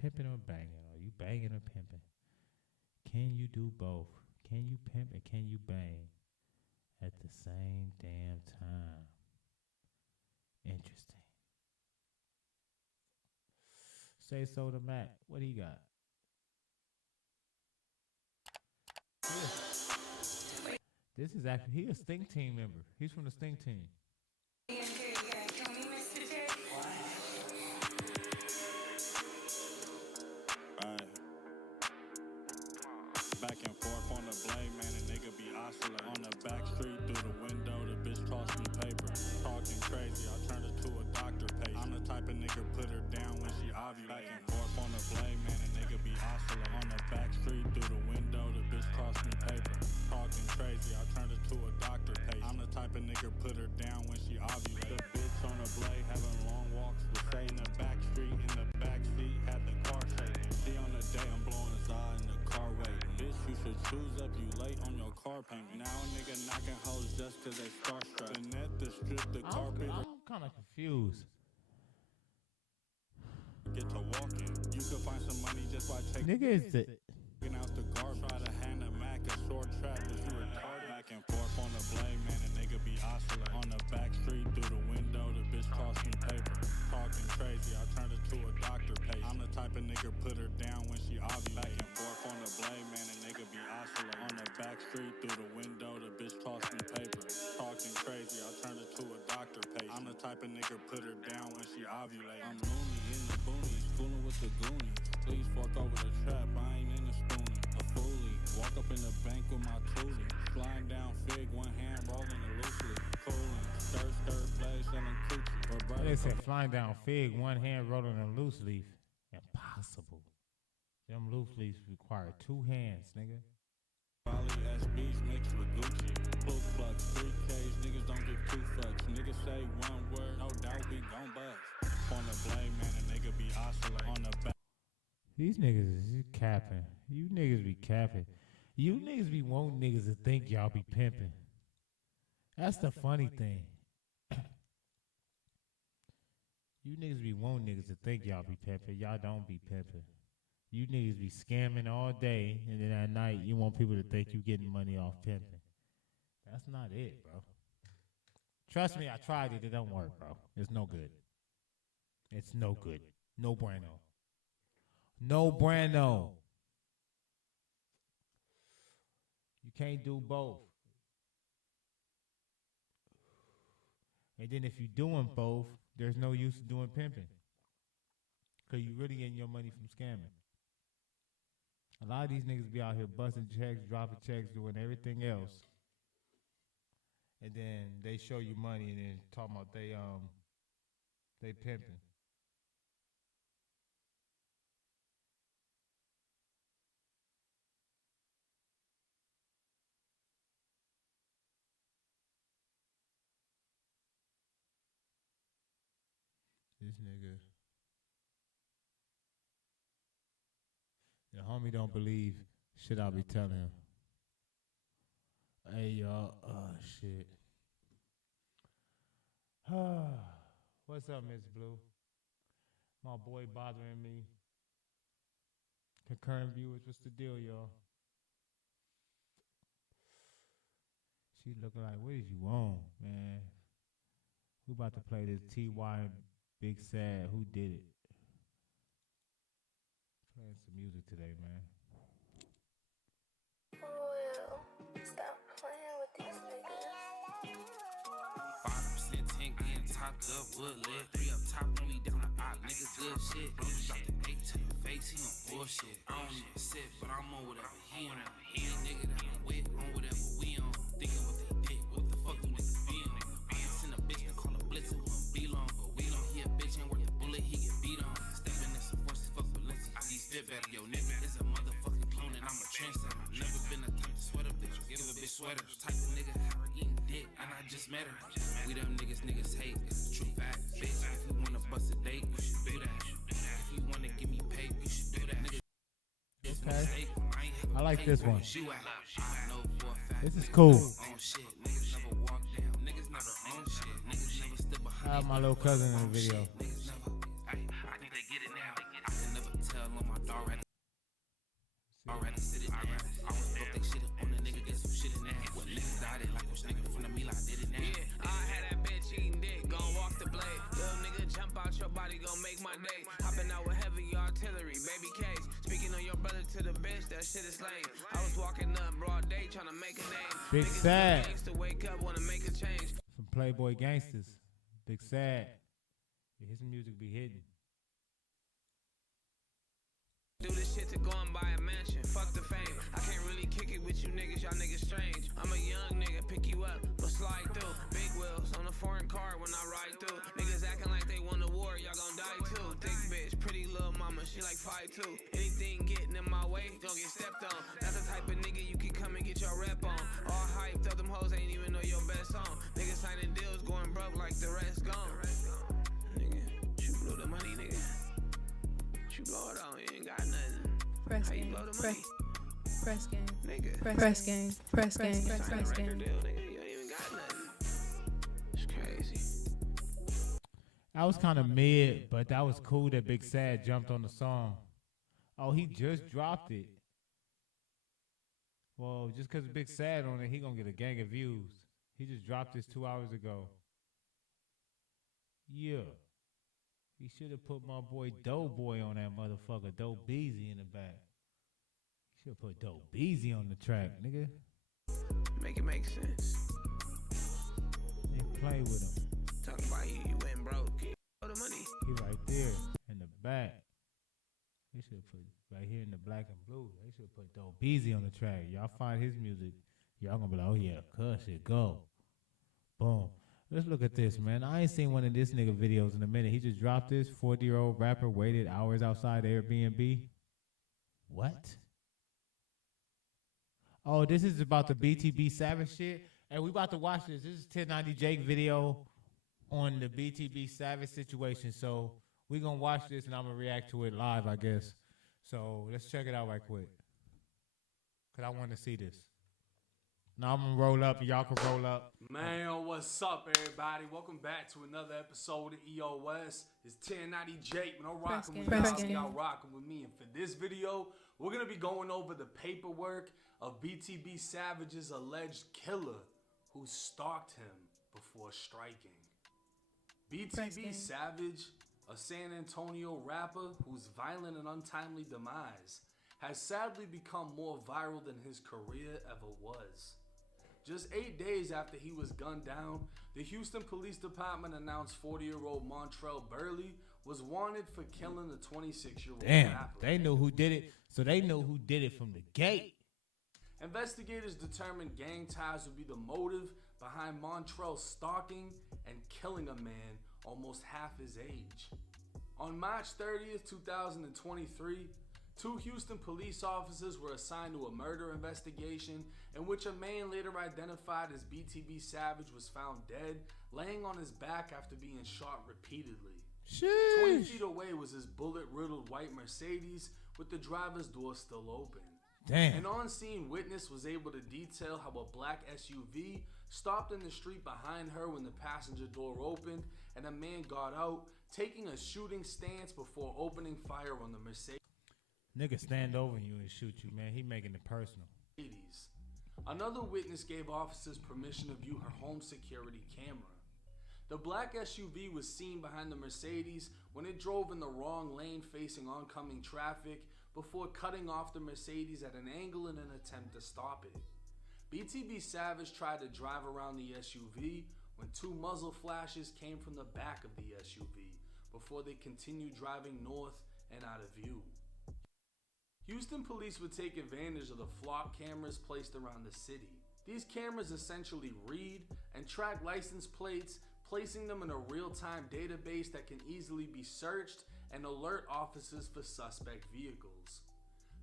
Pimping or banging. Are you banging or pimping? Can you do both? Can you pimp and can you bang at the same damn time? Interesting. Say so to Mac. What do you got? Yeah. This is actually, he a Sting Team member. He's from the Sting Team. Back and forth on the blade, man, a nigga be oscillating. On the back street, through the window, the bitch tossed me paper. Talking crazy, I turned her to a doctor patient. I'm the type of nigga put her down when she ovulating. Back and forth on the blade, man, a nigga be oscillating. On the back street, through the window, the bitch tossed me paper. Talking crazy, I turned her to a doctor patient. I'm the type of nigga put her down when she ovulating. The bitch on the blade, having long walks with Say in the back street, in the back seat, had the car shaking. She on the day, I'm blowing his eye in the car waiting. Bitch, you should choose up, you late on your car payment. Now a nigga knocking hoes just cause they starstruck. The net, the strip, the carpet. I'm kind of confused. Get to walking. You could find some money just by taking Nigga is the out the garbage. Try to hand a Mac a short trap, but you retarded. Back and forth on the blade, man, a nigga be oscillating. On the back street, through the window, the bitch tossed me paper. Talking crazy, I turned her to a doctor patient. I'm the type of nigga put her down when she ovulating. Back and forth on the blade, man, a nigga be oscillating. On the back street, through the window, the bitch tossed me paper. Talking crazy, I turned her to a doctor patient. I'm the type of nigga put her down when she ovulating. I'm loony in the boonies, fooling with the goonies. Please fork over the trap, I ain't in the spoonie. A foolie, walk up in the bank with my toolie. Flying down fig, one hand rolling a loosely. Cooling, skirt, play, selling coochie. They said flying down fig, one hand rolling a loose leaf. Impossible. Them loose leaves require two hands, nigga. Bali SBs mixed with Gucci. Blue flux, 3Ks, niggas don't give two fucks. Niggas say one word, no doubt we gon' bust. On the blade, man, a nigga be oscillating. On the back. These niggas is capping. You niggas be capping. You niggas be wanting niggas to think y'all be pimping. That's the funny thing. You niggas be wanting niggas to think y'all be pimping. Y'all don't be pimping. You niggas be scamming all day, and then at night you want people to think you getting money off pimping. That's not it, bro. Trust me, I tried it. It don't work, bro. It's no good. It's no good. No bueno. No bueno. You can't do both. And then if you're doing both, there's no use of doing pimping. Because you really getting your money from scamming. A lot of these niggas be out here busting checks, dropping checks, doing everything else. And then they show you money and then talking about they pimping. This nigga. The homie don't believe shit I be telling him. Hey, y'all. Shit. What's up, Miss Blue? My boy bothering me. Concurrent viewers, what's the deal, y'all? She looking like, what is you on, man? We about to play this T.Y. and Big Sad. Who did it? Playing some music today, man. Well, stop playing with these niggas. 5% tank getting topped up, wood lit. 3 up top when we down the op, nigga good shit. Don't just drop the 8 to your face, he on bullshit. I don't even sit, but I'm on whatever he on. He a nigga that I'm with, on whatever we on. Thinking what they did, what sweaters. Type of nigga have her eating dick, and I just met her. We them niggas hate. It's a true fact, bitch. If you wanna bust a date, you should do that. If you wanna give me pay, you should do that. Nigga, Okay. I like this one. This is cool. I have my little cousin in the video. Body gon' make my day. Hopping out with heavy artillery, baby case. Speaking on your brother to the bench, that shit is lame. I was walking up broad day trying to make a name. Big Sad. To wake up, wanna make a change. From Playboy Gangsters. Big Sad. His music be hitting. Do this shit to go and buy a mansion. Fuck the fame. I can't really kick it with you niggas. Y'all niggas strange. I'm a young nigga, pick you up, but slide through. Big wheels on a foreign car when I ride through. Niggas acting like they won the war, y'all gon' die too. Thick bitch, pretty little mama, she like 5'2". Anything getting in my way, gon' get stepped on. That's the type of nigga you can come and get your rep on. All hyped up, them hoes ain't even know your best song. Niggas signing deals, going broke like the rest gone. Nigga, you blew the money, nigga. You blow it on, you ain't got nothing. Press How you game. blow the money? Press game. Nigga. Press game. Press game. Press game. Deal, nigga. You ain't even got nothing. It's crazy. That was kind of mid, but that was cool that Big Sad jumped on the song. Oh, he just dropped it. Well, just because Big Sad on it, he gonna get a gang of views. He just dropped this 2 hours ago. Yeah. He should have put my boy Doughboy on that motherfucker. Dope Beezy in the back. He should have put Dope Beezy on the track, nigga. Make it make sense. They play with him. Talking about you went broke. Blow the money. He right there in the back. They should have put right here in the black and blue. They should have put Dope Beezy on the track. Y'all find his music. Y'all gonna be like, oh yeah, cuss it, go. Boom. Let's look at this, man. I ain't seen one of this nigga videos in a minute. He just dropped this. 40-year-old rapper waited hours outside Airbnb. What? Oh, this is about the BTB Savage shit. And we about to watch this. This is 1090 Jake video on the BTB Savage situation. So we gonna watch this and I'm gonna react to it live, I guess. So let's check it out right quick. Cause I want to see this. Now I'm gonna roll up and y'all can roll up. Man, what's up, everybody? Welcome back to another episode of EOS. It's 1090 Jake. When I'm rocking with y'all rocking with me. And for this video, we're gonna be going over the paperwork of BTB Savage's alleged killer who stalked him before striking. BTB Savage, a San Antonio rapper whose violent and untimely demise has sadly become more viral than his career ever was. Just 8 days after he was gunned down, the Houston Police Department announced 40-year-old Montrell Burley was wanted for killing the 26-year-old rapper. They knew who did it, so they knew who did it from the gate. Investigators determined gang ties would be the motive behind Montrell stalking and killing a man almost half his age. On March 30th, 2023, 2 Houston police officers were assigned to a murder investigation in which a man later identified as BTB Savage was found dead, laying on his back after being shot repeatedly. Sheesh. 20 feet away was his bullet-riddled white Mercedes with the driver's door still open. Damn. An on-scene witness was able to detail how a black SUV stopped in the street behind her when the passenger door opened and a man got out, taking a shooting stance before opening fire on the Mercedes. Nigga stand over you and shoot you, man. He making it personal. Another witness gave officers permission to view her home security camera. The black SUV was seen behind the Mercedes when it drove in the wrong lane facing oncoming traffic before cutting off the Mercedes at an angle in an attempt to stop it. BTB Savage tried to drive around the SUV when 2 muzzle flashes came from the back of the SUV before they continued driving north and out of view. Houston police would take advantage of the flock cameras placed around the city. These cameras essentially read and track license plates, placing them in a real-time database that can easily be searched and alert officers for suspect vehicles.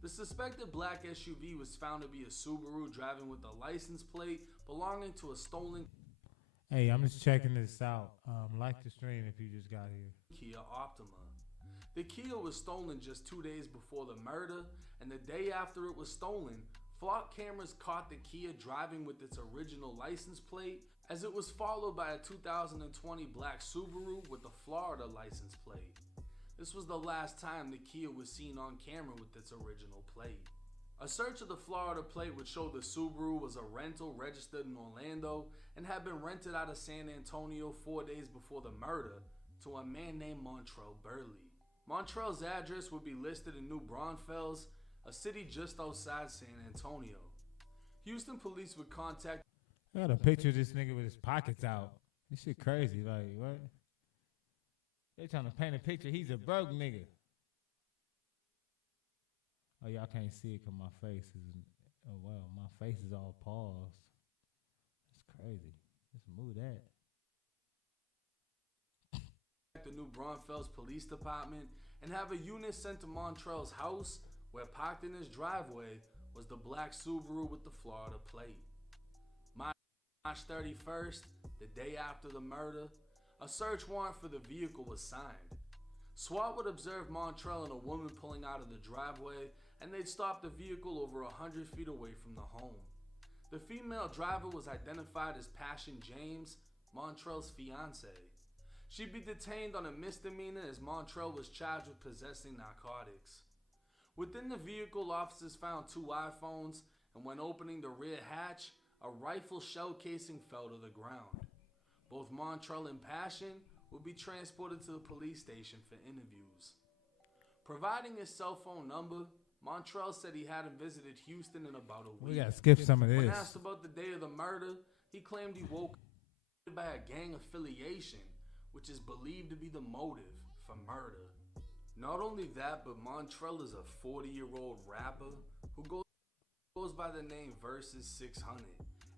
The suspected black SUV was found to be a Subaru driving with a license plate belonging to a stolen Hey, I'm just checking this out. Like the stream if you just got here. Kia Optima. The Kia was stolen just 2 days before the murder, and the day after it was stolen, flock cameras caught the Kia driving with its original license plate, as it was followed by a 2020 black Subaru with a Florida license plate. This was the last time the Kia was seen on camera with its original plate. A search of the Florida plate would show the Subaru was a rental registered in Orlando and had been rented out of San Antonio 4 days before the murder to a man named Montrell Burley. Montrell's address would be listed in New Braunfels, a city just outside San Antonio. Houston police would contact. I got a picture of this nigga with his pockets out. This shit crazy, like what? They trying to paint a picture. He's a broke nigga. Oh, y'all can't see it because my face is. Oh wow, my face is all paused. That's crazy. Let's move that. The New Braunfels Police Department and have a unit sent to Montrell's house, where parked in his driveway was the black Subaru with the Florida plate. March 31st, the day after the murder, a search warrant for the vehicle was signed. SWAT would observe Montrell and a woman pulling out of the driveway, and they'd stop the vehicle over 100 feet away from the home. The female driver was identified as Passion James, Montrell's fiance. She'd be detained on a misdemeanor as Montrell was charged with possessing narcotics. Within the vehicle, officers found 2 iPhones, and when opening the rear hatch, a rifle shell casing fell to the ground. Both Montrell and Passion would be transported to the police station for interviews. Providing his cell phone number, Montrell said he hadn't visited Houston in about a week. We gotta skip some of this. When asked about the day of the murder, he claimed he woke up by a gang affiliation, which is believed to be the motive for murder. Not only that, but Montrell is a 40-year-old rapper who goes by the name Versus 600.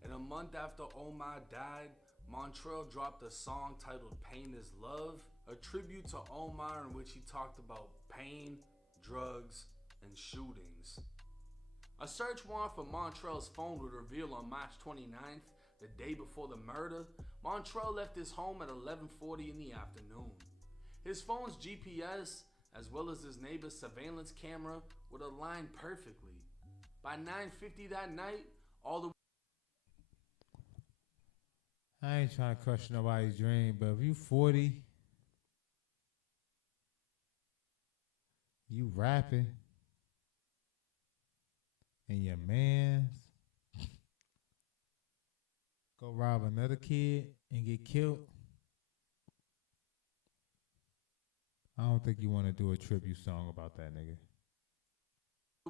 And a month after Omar died, Montrell dropped a song titled Pain is Love, a tribute to Omar in which he talked about pain, drugs, and shootings. A search warrant for Montrell's phone would reveal on March 29th, the day before the murder, Montrell left his home at 11:40 in the afternoon. His phone's GPS, as well as his neighbor's surveillance camera, would align perfectly. By 9:50 that night, all the I ain't trying to crush nobody's dream, but if you 40, you rapping, and your mans go rob another kid and get killed, I don't think you want to do a tribute song about that nigga.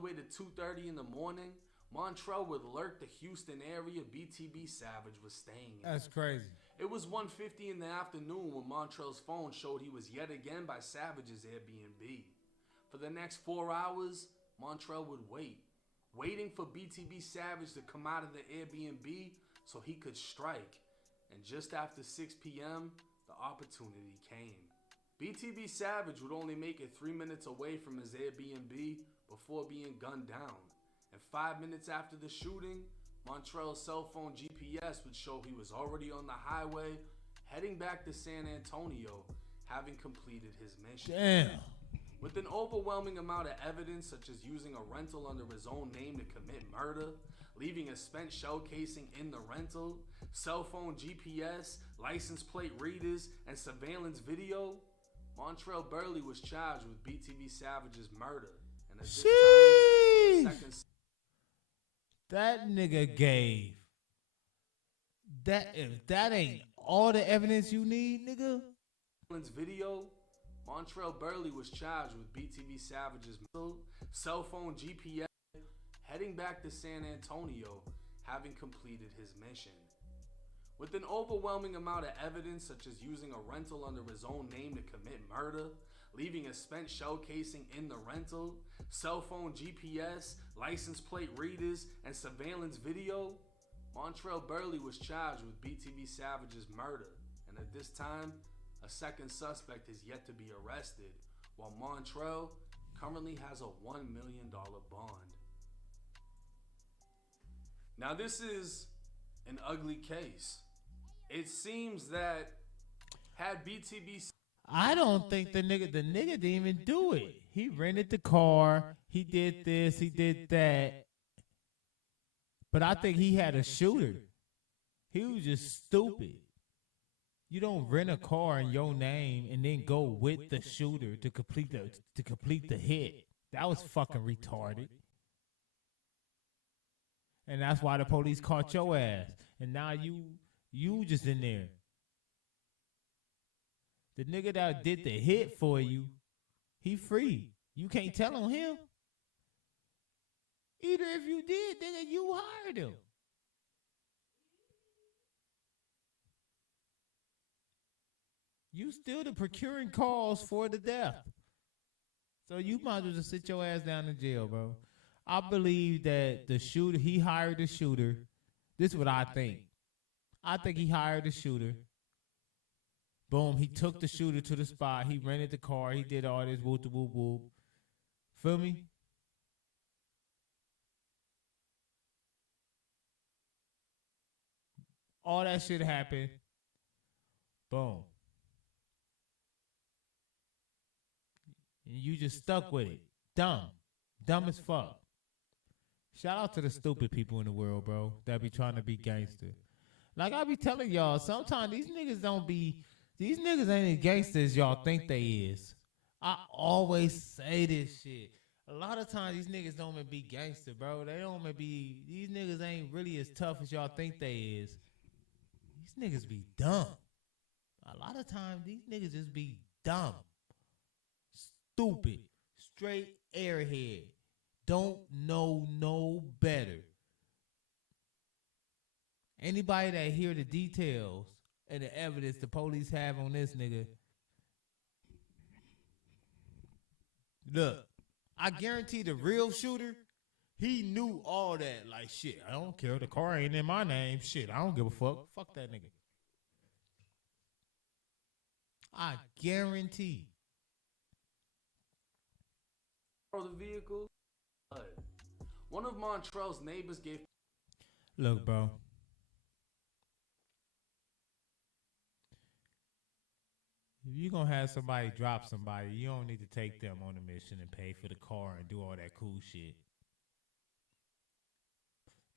way to 2:30 in the morning, Montrell would lurk the Houston area BTB Savage was staying in. That's crazy. It was 1:50 in the afternoon when Montrell's phone showed he was yet again by Savage's Airbnb. For the next 4 hours, Montrell would waiting for BTB Savage to come out of the Airbnb so he could strike. And just after 6 p.m., the opportunity came. BTB Savage would only make it 3 minutes away from his Airbnb before being gunned down. And 5 minutes after the shooting, Montrell's cell phone GPS would show he was already on the highway, heading back to San Antonio, having completed his mission. Damn. With an overwhelming amount of evidence, such as using a rental under his own name to commit murder, leaving a spent shell casing in the rental, cell phone GPS, license plate readers, and surveillance video, Montrell Burley was charged with BTB Savage's murder. And at this time, the second... That nigga gave. That if that ain't all the evidence you need, nigga. Video, Montrell Burley was charged with BTB Savage's cell phone GPS, heading back to San Antonio, having completed his mission. With an overwhelming amount of evidence, such as using a rental under his own name to commit murder, leaving a spent shell casing in the rental, cell phone GPS, license plate readers, and surveillance video, Montrell Burley was charged with BTB Savage's murder. And at this time, a second suspect is yet to be arrested, while Montrell currently has a $1 million bond. Now, this is an ugly case. It seems that had BTB... I don't think the nigga didn't even do it. He rented the car. He did this. He did that. But I think he had a shooter. He was just stupid. You don't rent a car in your name and then go with the shooter to complete the hit. That was fucking retarded. And that's why the police caught your ass. And now you just in there. The nigga that did the hit for you, he free. You can't tell on him. Either if you did, nigga, you hired him. You still the procuring cause for the death. So you might as well just sit your ass down in jail, bro. I believe that the shooter, he hired the shooter. This is what I think. I think he hired the shooter. Boom, he took the shooter to the spot. He rented the car. He did all this whoop whoop whoop. Feel me? All that shit happened. Boom. And you just stuck with it. Dumb. Dumb as fuck. Shout out to the stupid people in the world, bro, that be trying to be gangster. Like I be telling y'all, sometimes these niggas ain't as gangster as y'all think they is. I always say this shit. A lot of times these niggas don't even be gangster, bro. These niggas ain't really as tough as y'all think they is. These niggas be dumb. A lot of times these niggas just be dumb. Stupid. Straight airhead. Don't know no better. Anybody that hear the details and the evidence the police have on this nigga, look, I guarantee the real shooter, he knew all that. Like, shit, I don't care. The car ain't in my name. Shit, I don't give a fuck. Fuck that nigga. I guarantee. The vehicle. One of Montrell's neighbors gave... Look, bro. If you're going to have somebody drop somebody, you don't need to take them on a mission and pay for the car and do all that cool shit.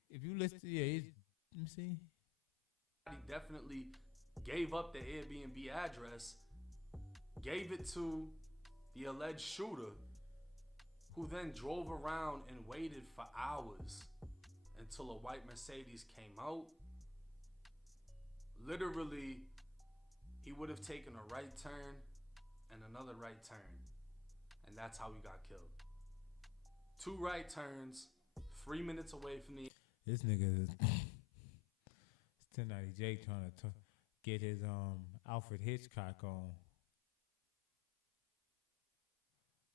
If you listen to, let me see. He definitely gave up the Airbnb address, gave it to the alleged shooter, who then drove around and waited for hours until a white Mercedes came out. Literally, he would have taken a right turn and another right turn. And that's how he got killed. 2 right turns, 3 minutes away from the... This nigga is... It's 1090 Jake trying to get his Alfred Hitchcock on.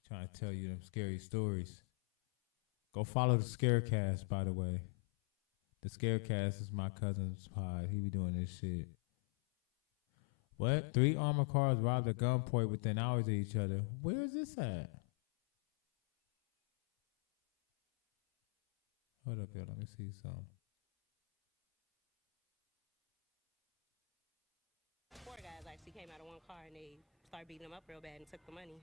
Trying to tell you them scary stories. Go follow the Scarecast, by the way. The Scarecast is my cousin's pod. He be doing this shit. What? 3 armored cars robbed at gunpoint within hours of each other. Where is this at? Hold up, yo. Let me see something. 4 guys actually came out of one car and they started beating them up real bad and took the money.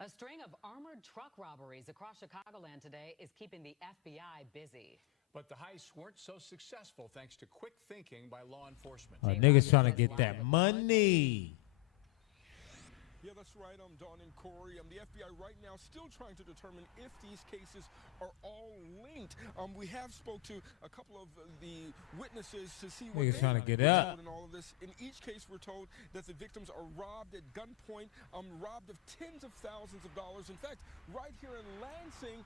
A string of armored truck robberies across Chicagoland today is keeping the FBI busy. But the heists weren't so successful thanks to quick thinking by law enforcement. Niggas trying to get that money. Yeah, that's right. I'm Don and Corey. The FBI right now still trying to determine if these cases are all linked. We have spoke to a couple of the witnesses to see what Niggas trying to get up up. in all of this. In each case, we're told that the victims are robbed at gunpoint, robbed of tens of thousands of dollars. In fact, right here in Lansing,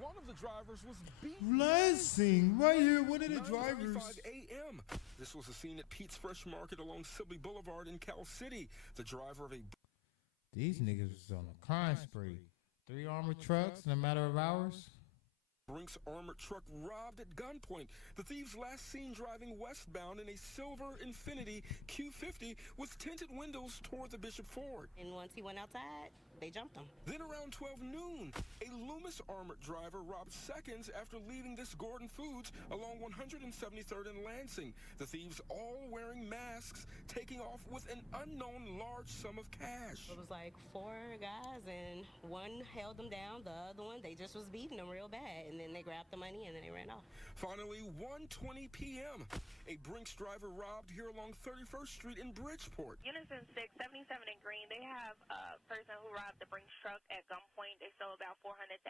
one of the drivers was beaten. Lansing, right here, one of the drivers. 9:35 a.m. This was the scene at Pete's Fresh Market along Sibley Boulevard in Cal City. The driver of a... These niggas was on a crime spree. 3 armored trucks in a matter of hours. Brink's armored truck robbed at gunpoint. The thieves last seen driving westbound in a silver Infiniti Q50 with tinted windows toward the Bishop Ford. And once he went outside, they jumped him. Then around 12 noon, a Loomis armored driver robbed seconds after leaving this Gordon Foods along 173rd and Lansing. The thieves all wearing masks, taking off with an unknown large sum of cash. It was like 4 guys, and one held them down. The other one, they just was beating them real bad. And then they grabbed the money, and then they ran off. Finally, 1:20 p.m., a Brinks driver robbed here along 31st Street in Bridgeport. Unison 6, 77 in Green, they have a person who robbed the Brinks truck at gunpoint. They stole about $400,000.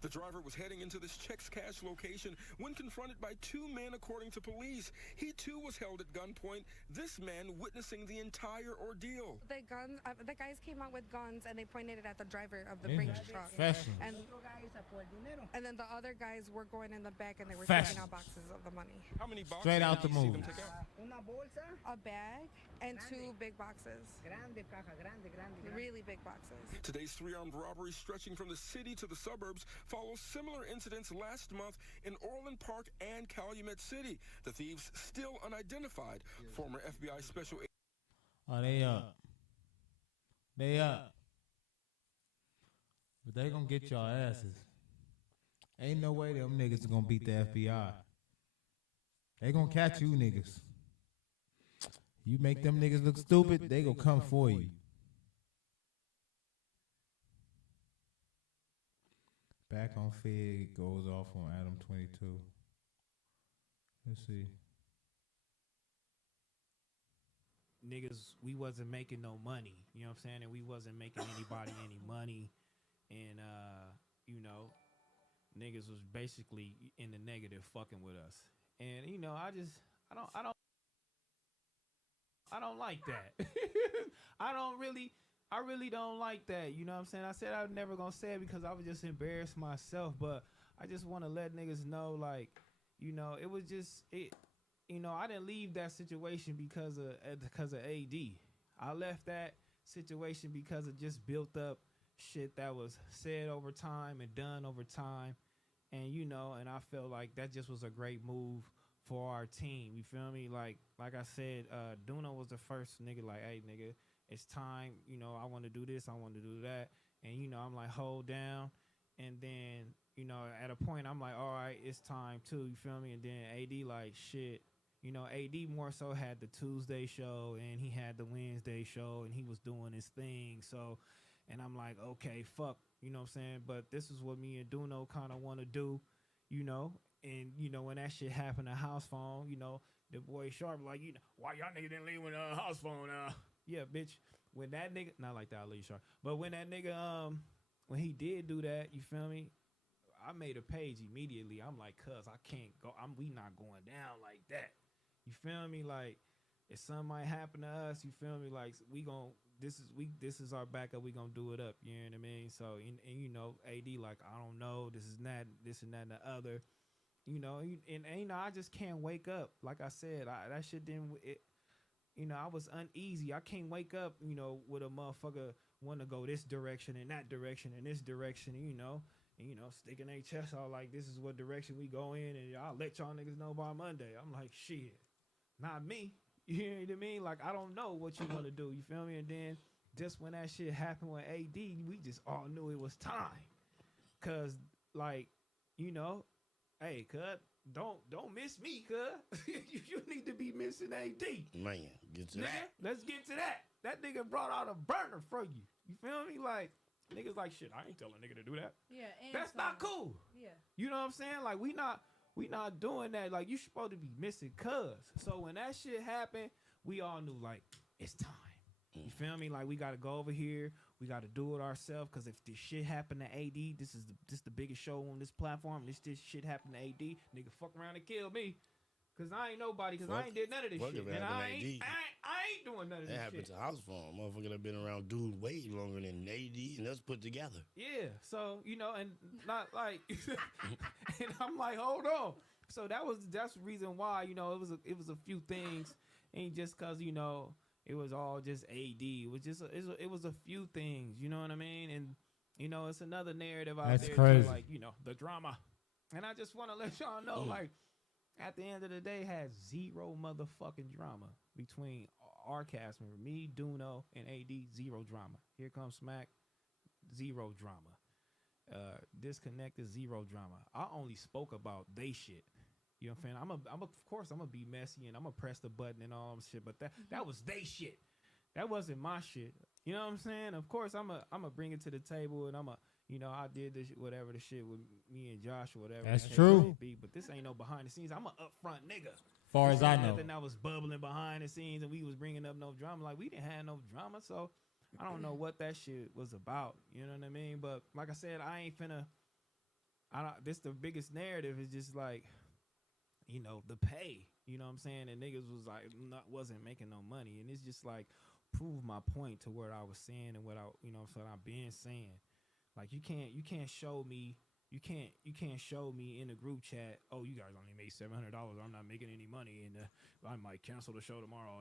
The driver was heading into this Checks Cash location when confronted by 2 men, according to police. He too was held at gunpoint, this man witnessing the entire ordeal. The guys came out with guns and they pointed it at the driver of the Brinks truck. And then the other guys were going in the back and they were taking out boxes of the money. How many boxes Straight out the did you see movie. them take out? A bag and 2 big boxes. Really big boxes. Today's 3 armed robberies stretching from the city to the suburbs follow similar incidents last month in Orland Park and Calumet City. The thieves still unidentified. Former FBI Special Agent. Oh, they up. They up. But they gonna get y'all asses. Ain't no way them niggas is gonna beat the FBI. They gonna catch you niggas. You make them niggas look stupid, they gonna come for you. Back on Fig goes off on Adam 22. Let's see. Niggas, we wasn't making no money. You know what I'm saying? And we wasn't making anybody any money. And, you know, niggas was basically in the negative fucking with us. And, you know, I don't like that. I really don't like that. You know what I'm saying? I said I was never gonna say it because I was just embarrassed myself, but I just want to let niggas know, like, you know, it was just you know, I didn't leave that situation because of AD. I left that situation because of just built up shit that was said over time and done over time. And, you know, and I felt like that just was a great move for our team. You feel me? Like I said, Duno was the first nigga like, hey, nigga, it's time. You know, I want to do this. I want to do that. And, you know, I'm like, hold down. And then, you know, at a point, I'm like, all right, it's time too. You feel me? And then AD like, shit. You know, AD more so had the Tuesday show and he had the Wednesday show and he was doing his thing. So, and I'm like, okay, fuck. You know what I'm saying? But this is what me and Duno kind of want to do, you know? And, you know, when that shit happened to House Phone, you know, the boy Sharp, like, you know, why y'all nigga didn't leave with House Phone? Yeah, bitch. When that nigga, not like that, I'll leave Sharp. But when that nigga, when he did do that, you feel me? I made a page immediately. I'm like, cuz I can't go. We not going down like that. You feel me? Like, if something might happen to us, you feel me? Like, this is our backup. We gonna do it up. You know what I mean? So, and you know, AD like, I don't know. This and that and the other. You know, and you know, I just can't wake up. Like I said, that shit didn't. You know, I was uneasy. I can't wake up. You know, with a motherfucker want to go this direction and that direction and this direction. You know. And, you know, sticking their chest out like this is what direction we go in, and I'll let y'all niggas know by Monday. I'm like, shit, not me. You know what I mean? Like, I don't know what you want to do. You feel me? And then just when that shit happened with AD, we just all knew it was time. Cause like, you know, hey, cuz, don't miss me, cuz. You need to be missing AD. Man, get to that. Let's get to that. That nigga brought out a burner for you. You feel me? Like, niggas like, shit, I ain't telling a nigga to do that. Yeah, and that's not cool. Yeah. You know what I'm saying? Like, we not doing that. Like, you supposed to be missing cuz. So when that shit happened, we all knew, like, it's time. You feel me? Like, we got to go over here. We got to do it ourselves. Because if this shit happened to AD, this is the biggest show on this platform. This shit happened to AD, nigga fuck around and kill me. Because I ain't nobody. Because I ain't did none of this shit. And I ain't doing none of this shit. That happened to House Phone. Motherfucker that been around dude way longer than AD and us put together. Yeah. So, you know, and not like, and I'm like, hold on. So that's the reason why, you know, it was a few things. Ain't just because, you know, it was all just AD. It was just it was a few things. You know what I mean? And, you know, it's another narrative out that's there. Crazy. Too, like, you know, the drama. And I just want to let y'all know, like, at the end of the day, had zero motherfucking drama between our cast member, me, Duno, and AD. Zero drama. Here comes Smack. Zero drama. Disconnected. Zero drama. I only spoke about they shit. You know what I'm saying? Of course, I'm gonna be messy and I'm gonna press the button and all that shit. But that was they shit. That wasn't my shit. You know what I'm saying? Of course, I'm gonna bring it to the table and I did this whatever the shit with me and Josh or whatever. That's true. But this ain't no behind the scenes. I'm an upfront nigga. Far as I know. Nothing that was bubbling behind the scenes and we was bringing up no drama. Like, we didn't have no drama, so I don't know what that shit was about. You know what I mean? But like I said, this the biggest narrative is just like, the pay. You know what I'm saying? And niggas was like, wasn't making no money. And it's just like, prove my point to what I was saying and what I've been saying. Like, you can't show me in the group chat, oh, you guys only made $700. I'm not making any money, and I might cancel the show tomorrow.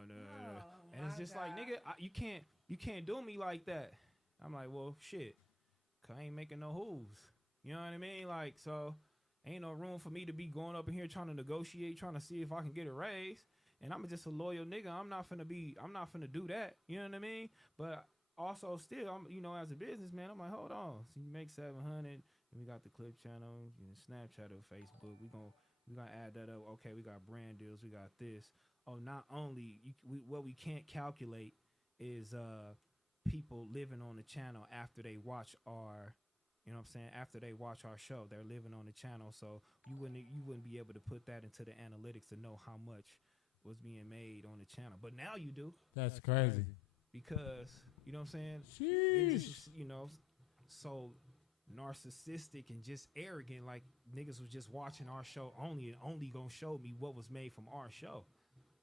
And it's just like, nigga, you can't do me like that. I'm like, well, shit, 'cause I ain't making no hooves. You know what I mean? Like, so ain't no room for me to be going up in here trying to negotiate, trying to see if I can get a raise. And I'm just a loyal nigga. I'm not finna do that. You know what I mean? But also, still, as a businessman, I'm like, hold on. So you make 700, and we got the clip channel, Snapchat or Facebook. We gonna add that up. Okay, we got brand deals. We got this. Oh, not only what we can't calculate is people living on the channel after they watch our, after they watch our show, they're living on the channel. So you wouldn't be able to put that into the analytics to know how much was being made on the channel. But now you do. That's crazy. Because, you know what I'm saying? Sheesh. So narcissistic and just arrogant, like niggas was just watching our show only and only gonna show me what was made from our show.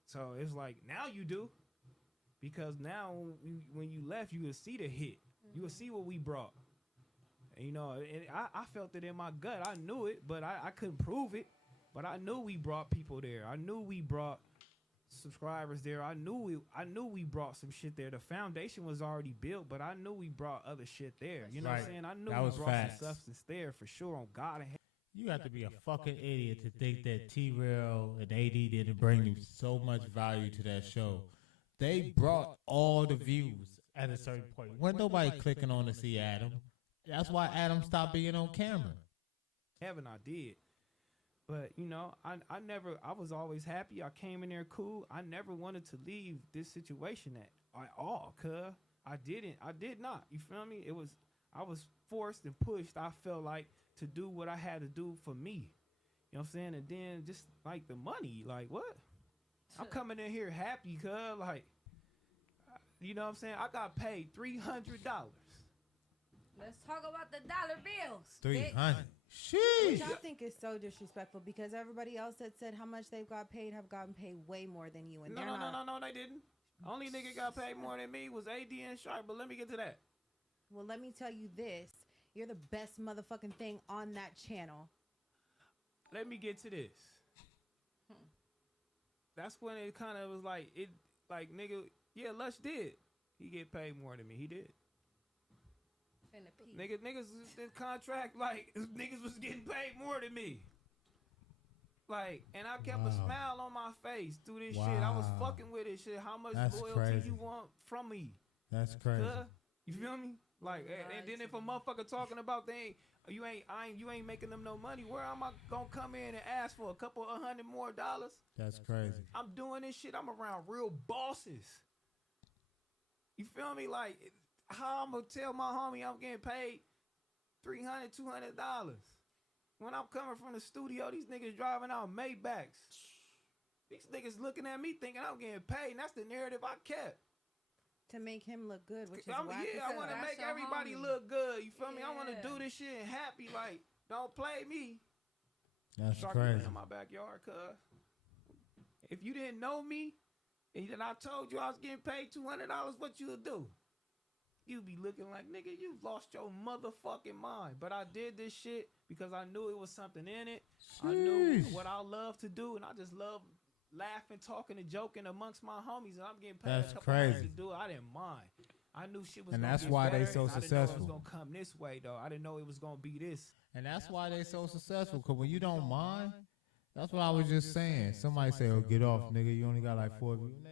So it's like, now you do. Because now when you left, you would see the hit. You would see what we brought. And, and I felt it in my gut. I knew it, but I couldn't prove it. But I knew we brought people there. I knew we brought subscribers there. I knew we brought some shit there. The foundation was already built, but I knew we brought other shit there. You know what I'm saying? I knew we brought some substance there for sure. On God and you have to be a fucking idiot to think that T-Rail and AD didn't bring so much value to that show. They brought all the views at a certain point. When nobody clicking on to see Adam. That's why Adam stopped being on camera. Heaven, I did. But, I was always happy. I came in there cool. I never wanted to leave this situation at all, cuz I did not. You feel me? I was forced and pushed, I felt like, to do what I had to do for me. You know what I'm saying? And then just like the money, like what? I'm coming in here happy, cuz, like, you know what I'm saying? I got paid $300. Let's talk about the dollar bills. 300. Which I think is so disrespectful because everybody else that said how much they've got paid have gotten paid way more than you. And No, they didn't. Only nigga got paid more than me was AD and Sharp, but let me get to that. Well, let me tell you this. You're the best motherfucking thing on that channel. Let me get to this. That's when it kind of was like, nigga, yeah, Lush did. He get paid more than me. He did. Niggas in contract, like, niggas was getting paid more than me. Like, and I kept a smile on my face through this shit. I was fucking with this shit. How much loyalty you want from me? That's crazy. You feel me? Like, and then if a motherfucker talking about you ain't making them no money, where am I gonna come in and ask for a couple of $100 more? That's crazy. I'm doing this shit. I'm around real bosses. You feel me? Like, how I'm gonna tell my homie I'm getting paid $300, $200 when I'm coming from the studio? These niggas driving out Maybachs. These niggas looking at me thinking I'm getting paid, and that's the narrative I kept. To make him look good, which is I want to make everybody look good. You feel me? I want to do this shit and happy. Like, don't play me. That's crazy. In my backyard, cuz. If you didn't know me, and then I told you I was getting paid $200, what you would do? You be looking like, nigga, you lost your motherfucking mind. But I did this shit because I knew it was something in it. Sheesh. I knew what I love to do, and I just love laughing, talking, and joking amongst my homies, and I'm getting paid That's a couple crazy. hours to do it. I didn't mind. I knew shit was And gonna that's get why better, they so and I didn't know it successful. was gonna come this way though. I didn't know it was gonna be this. And that's why they so successful. Because when you don't mind, that's what I was just saying. Somebody say, "Oh, get off, nigga. You only got like 4 views." Nah,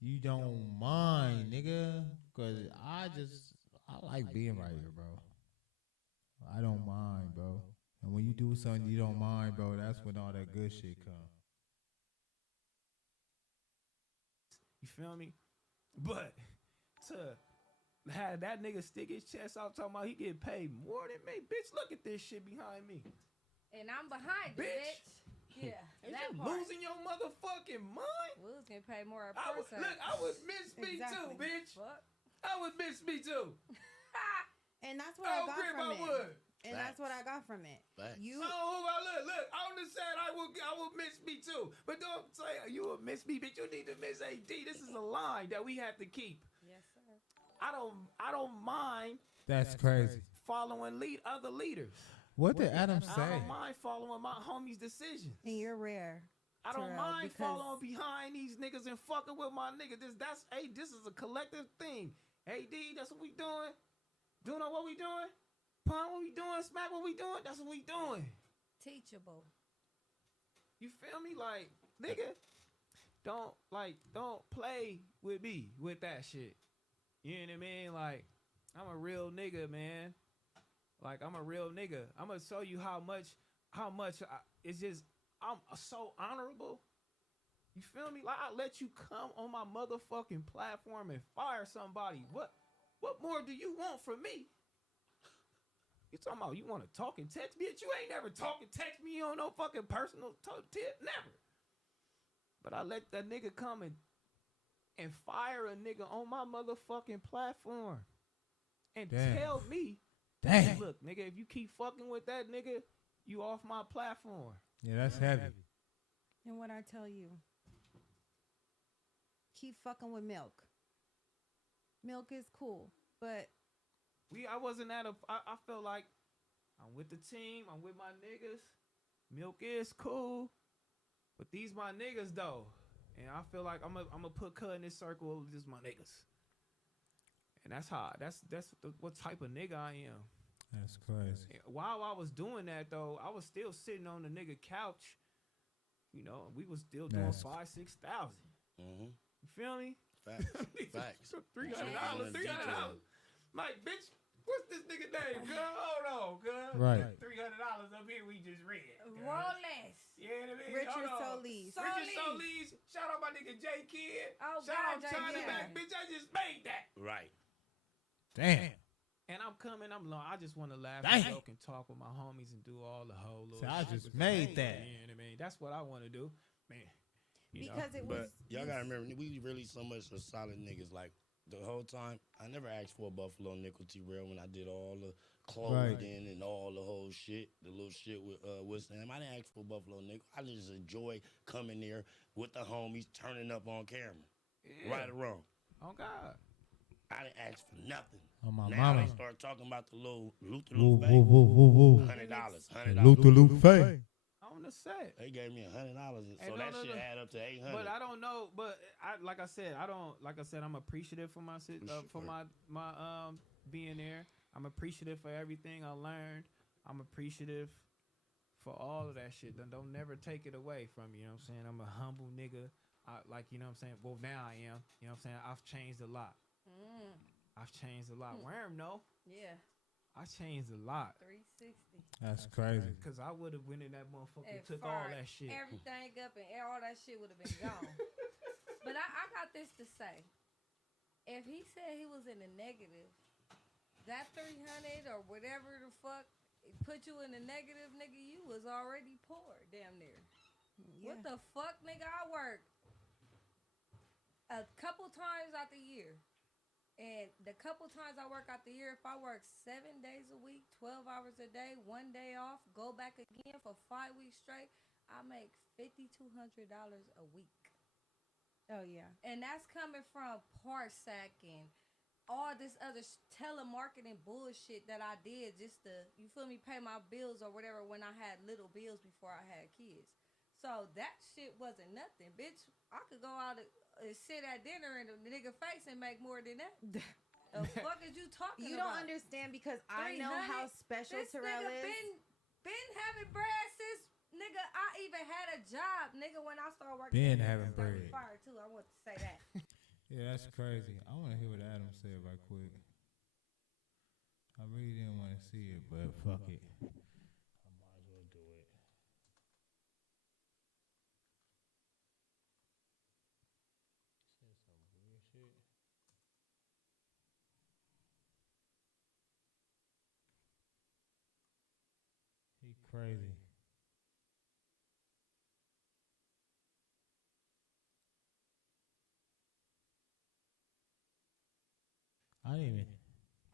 you don't mind, nigga. Because I like being right here, bro. I don't mind, bro. And when you do something you don't mind, bro, that's when all that good shit come. You feel me? But to have that nigga stick his chest out talking about he get paid more than me, bitch. Look at this shit behind me. And I'm behind you, bitch. Yeah, Is that you part. losing your motherfucking mind? We was getting paid more at I was, first. look, I was Miss Me too, bitch. Fuck. I was Miss Me too. And that's what I got grip from I it. would. And that's what I got from it. You look. On the set, I will miss me too. But don't say you will miss me, bitch. You need to miss AD. This is a line that we have to keep. Yes, sir. I don't mind. That's crazy. Following other leaders. What did Adam say? I don't mind following my homies' decisions. And you're rare. I don't Terrell, mind because- following behind these niggas and fucking with my niggas. This is a collective thing. AD, that's what we doing. Doing what we doing. Pun what we doing. Smack what we doing. That's what we doing. Teachable. You feel me? Like, nigga, don't play with me with that shit. You know what I mean? Like, I'm a real nigga, man. Like, I'm a real nigga. I'm gonna show you how much it's just, I'm so honorable. You feel me? Like, I let you come on my motherfucking platform and fire somebody. What more do you want from me? You talking about you want to talk and text me? You ain't never talk and text me on no fucking personal tip. Never. But I let that nigga come and fire a nigga on my motherfucking platform. And tell me, Damn. Look, nigga, if you keep fucking with that nigga, you off my platform. Yeah, that's heavy. And what I tell you, keep fucking with milk. Milk is cool, but I wasn't I felt like I'm with the team, I'm with my niggas. Milk is cool, but these my niggas though. And I feel like I'm gonna put cut in this circle of just my niggas. And that's what type of nigga I am. That's crazy. While I was doing that though, I was still sitting on the nigga couch. You know, we was still doing $5,000-6,000. Mm-hmm. You feel me? Facts. $300. Like, bitch, what's this nigga name, girl? Hold on, girl. Right. $300 up here we just read. Rolex. Yeah, what I mean? Richard Hold on. Solis. Richard Solis. Shout out my nigga J Kid. Oh, Shout out God, China yeah. Back. Bitch, I just made that. Right. Damn. And I'm coming, I just want to laugh Dang. and joke and talk with my homies and do all the whole little See, I shit just with the made gang, that. You know what I mean? That's what I want to do. Man. You know? because it was. But y'all gotta remember, we really so much of solid niggas. Like, the whole time, I never asked for a Buffalo nickel T-Rail when I did all the clothing and all the whole shit, the little shit with Sam. I didn't ask for a Buffalo nickel. I just enjoy coming there with the homies, turning up on camera. Yeah. Right or wrong. Oh, God. I didn't ask for nothing. On my Now mama. they start talking about the little Luther Woo, Luke woo, woo, woo, woo. $100. Luther Luke Faye. On the set. They gave me $100, so And that shit add up to $800. But I don't know. But like I said, I'm appreciative for my being there. I'm appreciative for everything I learned. I'm appreciative for all of that shit. Don't never take it away from me. You know what I'm saying? I'm a humble nigga. You know what I'm saying? Well, now I am. You know what I'm saying? I've changed a lot. I've changed a lot. Worm, no. Yeah. I changed a lot. 360. That's crazy. Because I would have went in that motherfucker and And took all fired that shit. Everything up and all that shit would have been gone. But I got this to say. If he said he was in the negative, that 300 or whatever the fuck put you in the negative, nigga, you was already poor, damn near. Yeah. What the fuck, nigga? I work a couple times out the year. And the couple times I work out the year, if I work 7 days a week, 12 hours a day, 1 day off, go back again for 5 weeks straight, I make $5,200 a week. Oh yeah. And that's coming from Parsac and all this other telemarketing bullshit that I did just to, you feel me, pay my bills or whatever when I had little bills before I had kids. So that shit wasn't nothing, bitch. I could go out and sit at dinner in a nigga face and make more than that. The fuck is you talking You about? don't understand because I know how special Terrell is. Been having bread since nigga. I even had a job, nigga, when I started working. Been having bread. Fire too. I want to say that. Yeah, that's crazy. I want to hear what Adam said right quick. I really didn't want to see it, but fuck it. I might as well do it. Said some weird shit. He crazy. I didn't even.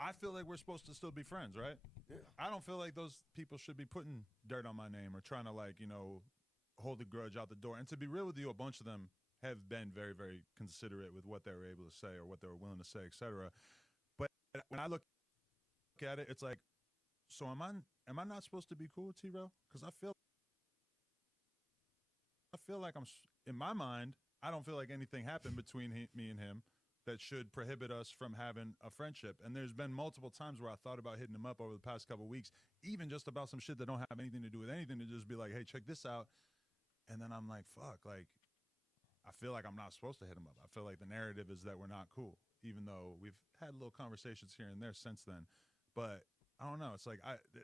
I feel like we're supposed to still be friends, right? Yeah. I don't feel like those people should be putting dirt on my name or trying to, like, you know, hold a grudge out the door. And to be real with you, a bunch of them have been very, very considerate with what they were able to say or what they were willing to say, etc. But when I look at it, it's like, so am I not supposed to be cool with T-Rail? Because I feel like in my mind, I don't feel like anything happened between me and him that should prohibit us from having a friendship. And there's been multiple times where I thought about hitting him up over the past couple of weeks, even just about some shit that don't have anything to do with anything, to just be like, hey, check this out. And then I'm like, fuck, like, I feel like I'm not supposed to hit him up. I feel like the narrative is that we're not cool, even though we've had little conversations here and there since then. But I don't know. It's like,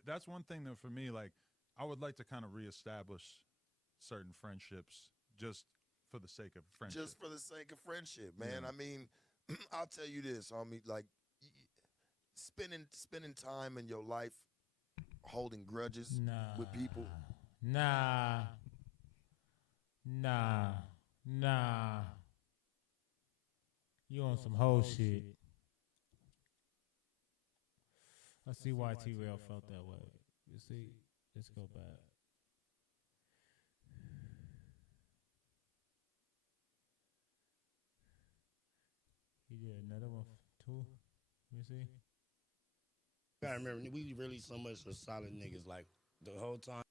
that's one thing that for me, like, I would like to kind of reestablish certain friendships just for the sake of friendship. Just for the sake of friendship, man. Yeah. I mean, I'll tell you this, homie, like, spending time in your life holding grudges with people. Nah. You on some whole shit. I see why T-Rail felt that way. You see, let's go back. He did another one too. Let me see. I remember we really so much of solid niggas. Like the whole time,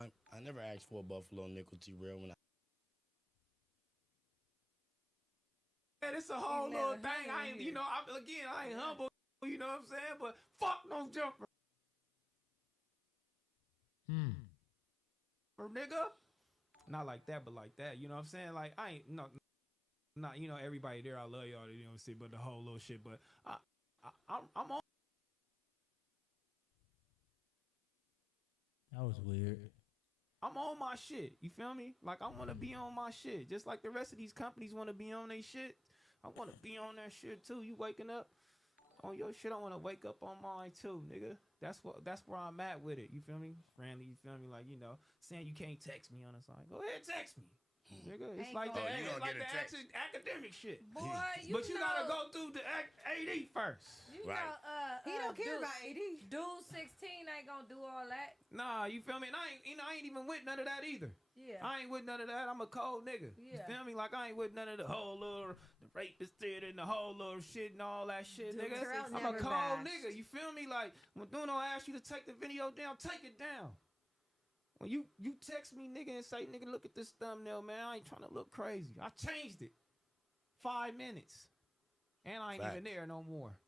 I never asked for a Buffalo nickel T-Rail when I. Man, it's a whole little thing. I ain't, you know, I ain't humble. You know what I'm saying? But fuck no jumper. Or nigga. Not like that, but like that. You know what I'm saying? Like I ain't not you know, everybody there, I love y'all, you know what I'm saying, but the whole little shit. But I'm on. That was weird. I'm on my shit. You feel me? Like I want to be on my shit, just like the rest of these companies want to be on their shit. I want to be on that shit too. You waking up on your shit, I want to wake up on mine too, nigga. That's where I'm at with it. You feel me? Friendly. You feel me? Like, you know, saying you can't text me on the side. Go ahead, text me. Nigga, it's like that. It's like the academic shit. Boy, but you gotta go through the AD first. You know, he don't care about AD. Dude 16 ain't gonna do all that. Nah, you feel me? And I ain't even with none of that either. Yeah. I ain't with none of that. I'm a cold nigga. Yeah. You feel me? Like I ain't with none of the whole little the rapist theater and the whole little shit and all that shit, Dude, nigga. I'm a cold nigga. You feel me? Like when Duno ask you to take the video down, take it down. When you text me, nigga, and say, nigga, look at this thumbnail, man. I ain't trying to look crazy. I changed it. 5 minutes. And I ain't even there no more.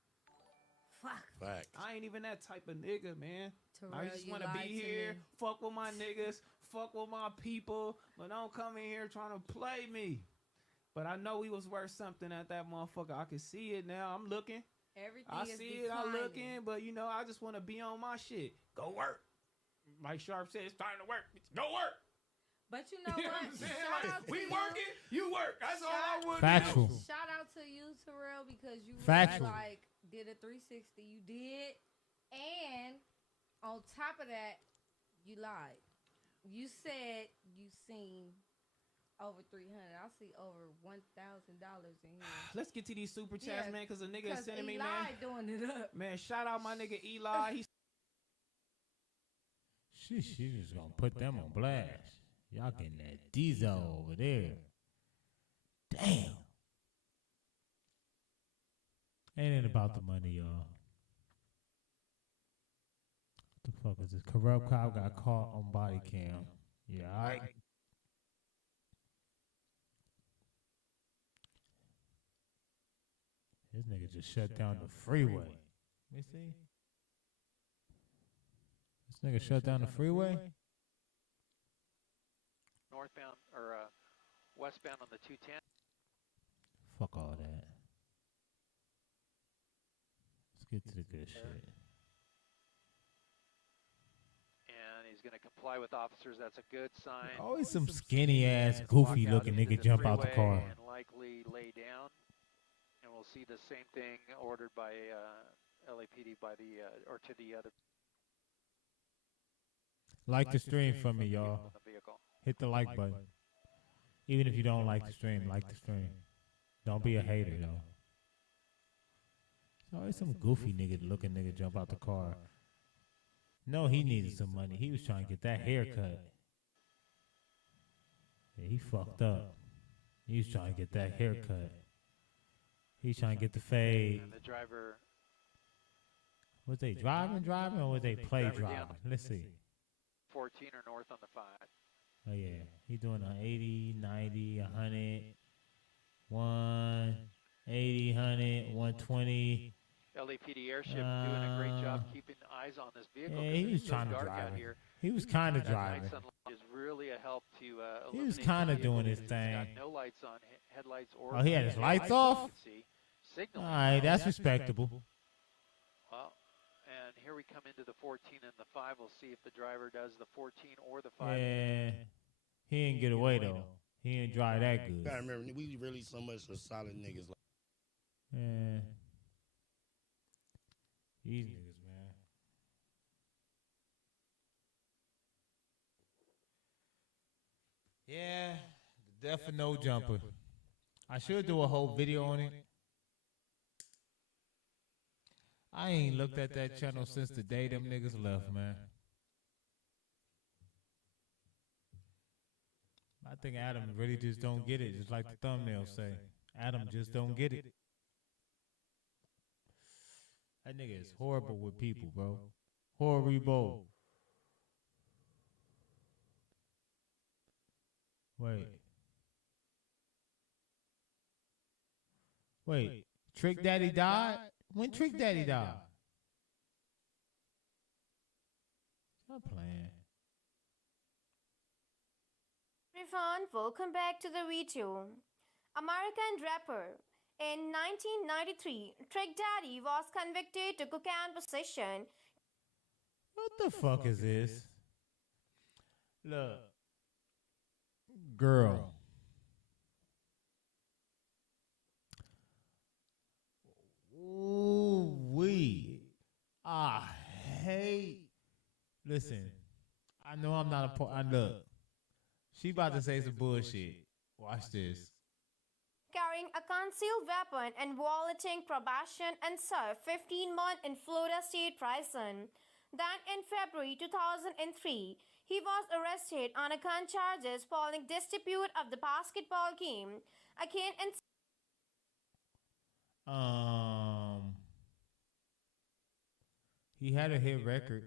Fuck. I ain't even that type of nigga, man. Terrell, I just want to be here, fuck with my niggas, fuck with my people, but don't come in here trying to play me. But I know he was worth something at that motherfucker. I can see it now. I'm looking. Everything I is see it. I'm looking, but you know, I just want to be on my shit. Go work. Like Sharp said, it's time to work. Go work. But you know You know what? what I'm saying? Shout Like, out to we you. working, you work. That's all I want. Factual. Shout out to you, Terrell, because you Factual. really like did a 360. You did, and on top of that, you lied. You said you seen over 300. I see over $1,000 in here. Let's get to these super chats, man, because a nigga is sending me, Eli man. doing it up. Man, shout out my nigga Eli. He's She just gonna put them on blast. Y'all getting that diesel over there. Damn. Ain't it about the money, y'all? What the fuck is this? Corrupt cop got caught on body cam. Yeah, alright. This nigga just shut down the freeway. Let me see. This nigga shut down the freeway? Northbound or westbound on the 210. Fuck all that. Let's get to the good shit. And he's going to comply with officers. That's a good sign. Always some skinny ass, goofy looking nigga jump out the car. And likely lay down. And we'll see the same thing ordered by LAPD by the or to the other. Like the stream for me, y'all. Hit the like button. Even if you don't like the stream, like the stream. Don't be a hater, though. There's always some goofy looking nigga jump out the car. No, he needed some money. He was trying to get that haircut. Yeah, he fucked up. He was trying to get that haircut. He's trying to get the fade. And the driver. Was they driving, or was they play driving? Let's see. 14 or north on the 5. Oh, yeah. He's doing an 80, 90, 100, 180, 100, 120. LAPD airship doing a great job keeping eyes on this vehicle. Yeah, he was trying to drive. He was kind of driving. Is really a help to he was kind of doing his thing. Got no lights on, headlights or. Oh, he had his lights off? All right, that's respectable. Well, and here we come into the 14 and the 5. We'll see if the driver does the 14 or the 5. Yeah, he didn't get away, though. He didn't drive that good. You gotta remember, we really so much of solid niggas. Yeah. These niggas, man. Yeah, the death of no jumper. I should do a whole video on it. I ain't looked at that channel since the day them niggas left, man. I think Adam really just don't get it, just like the thumbnail say. Adam just don't get it. That nigga is horrible with people, bro. Horrible. Wait. Trick Daddy died? When Trick Daddy died? Stop playing. Everyone, welcome back to the video. American rapper. In 1993, Trick Daddy was convicted to cocaine possession. What the fuck is this? Look. Girl. Ooh, I hate. Listen, I know I'm not a look. She about to say some bullshit. Watch this. Carrying a concealed weapon and violating probation and served 15 months in Florida State Prison. Then in February 2003, he was arrested on a gun charges following dispute of the basketball game. Again in he had a hit record.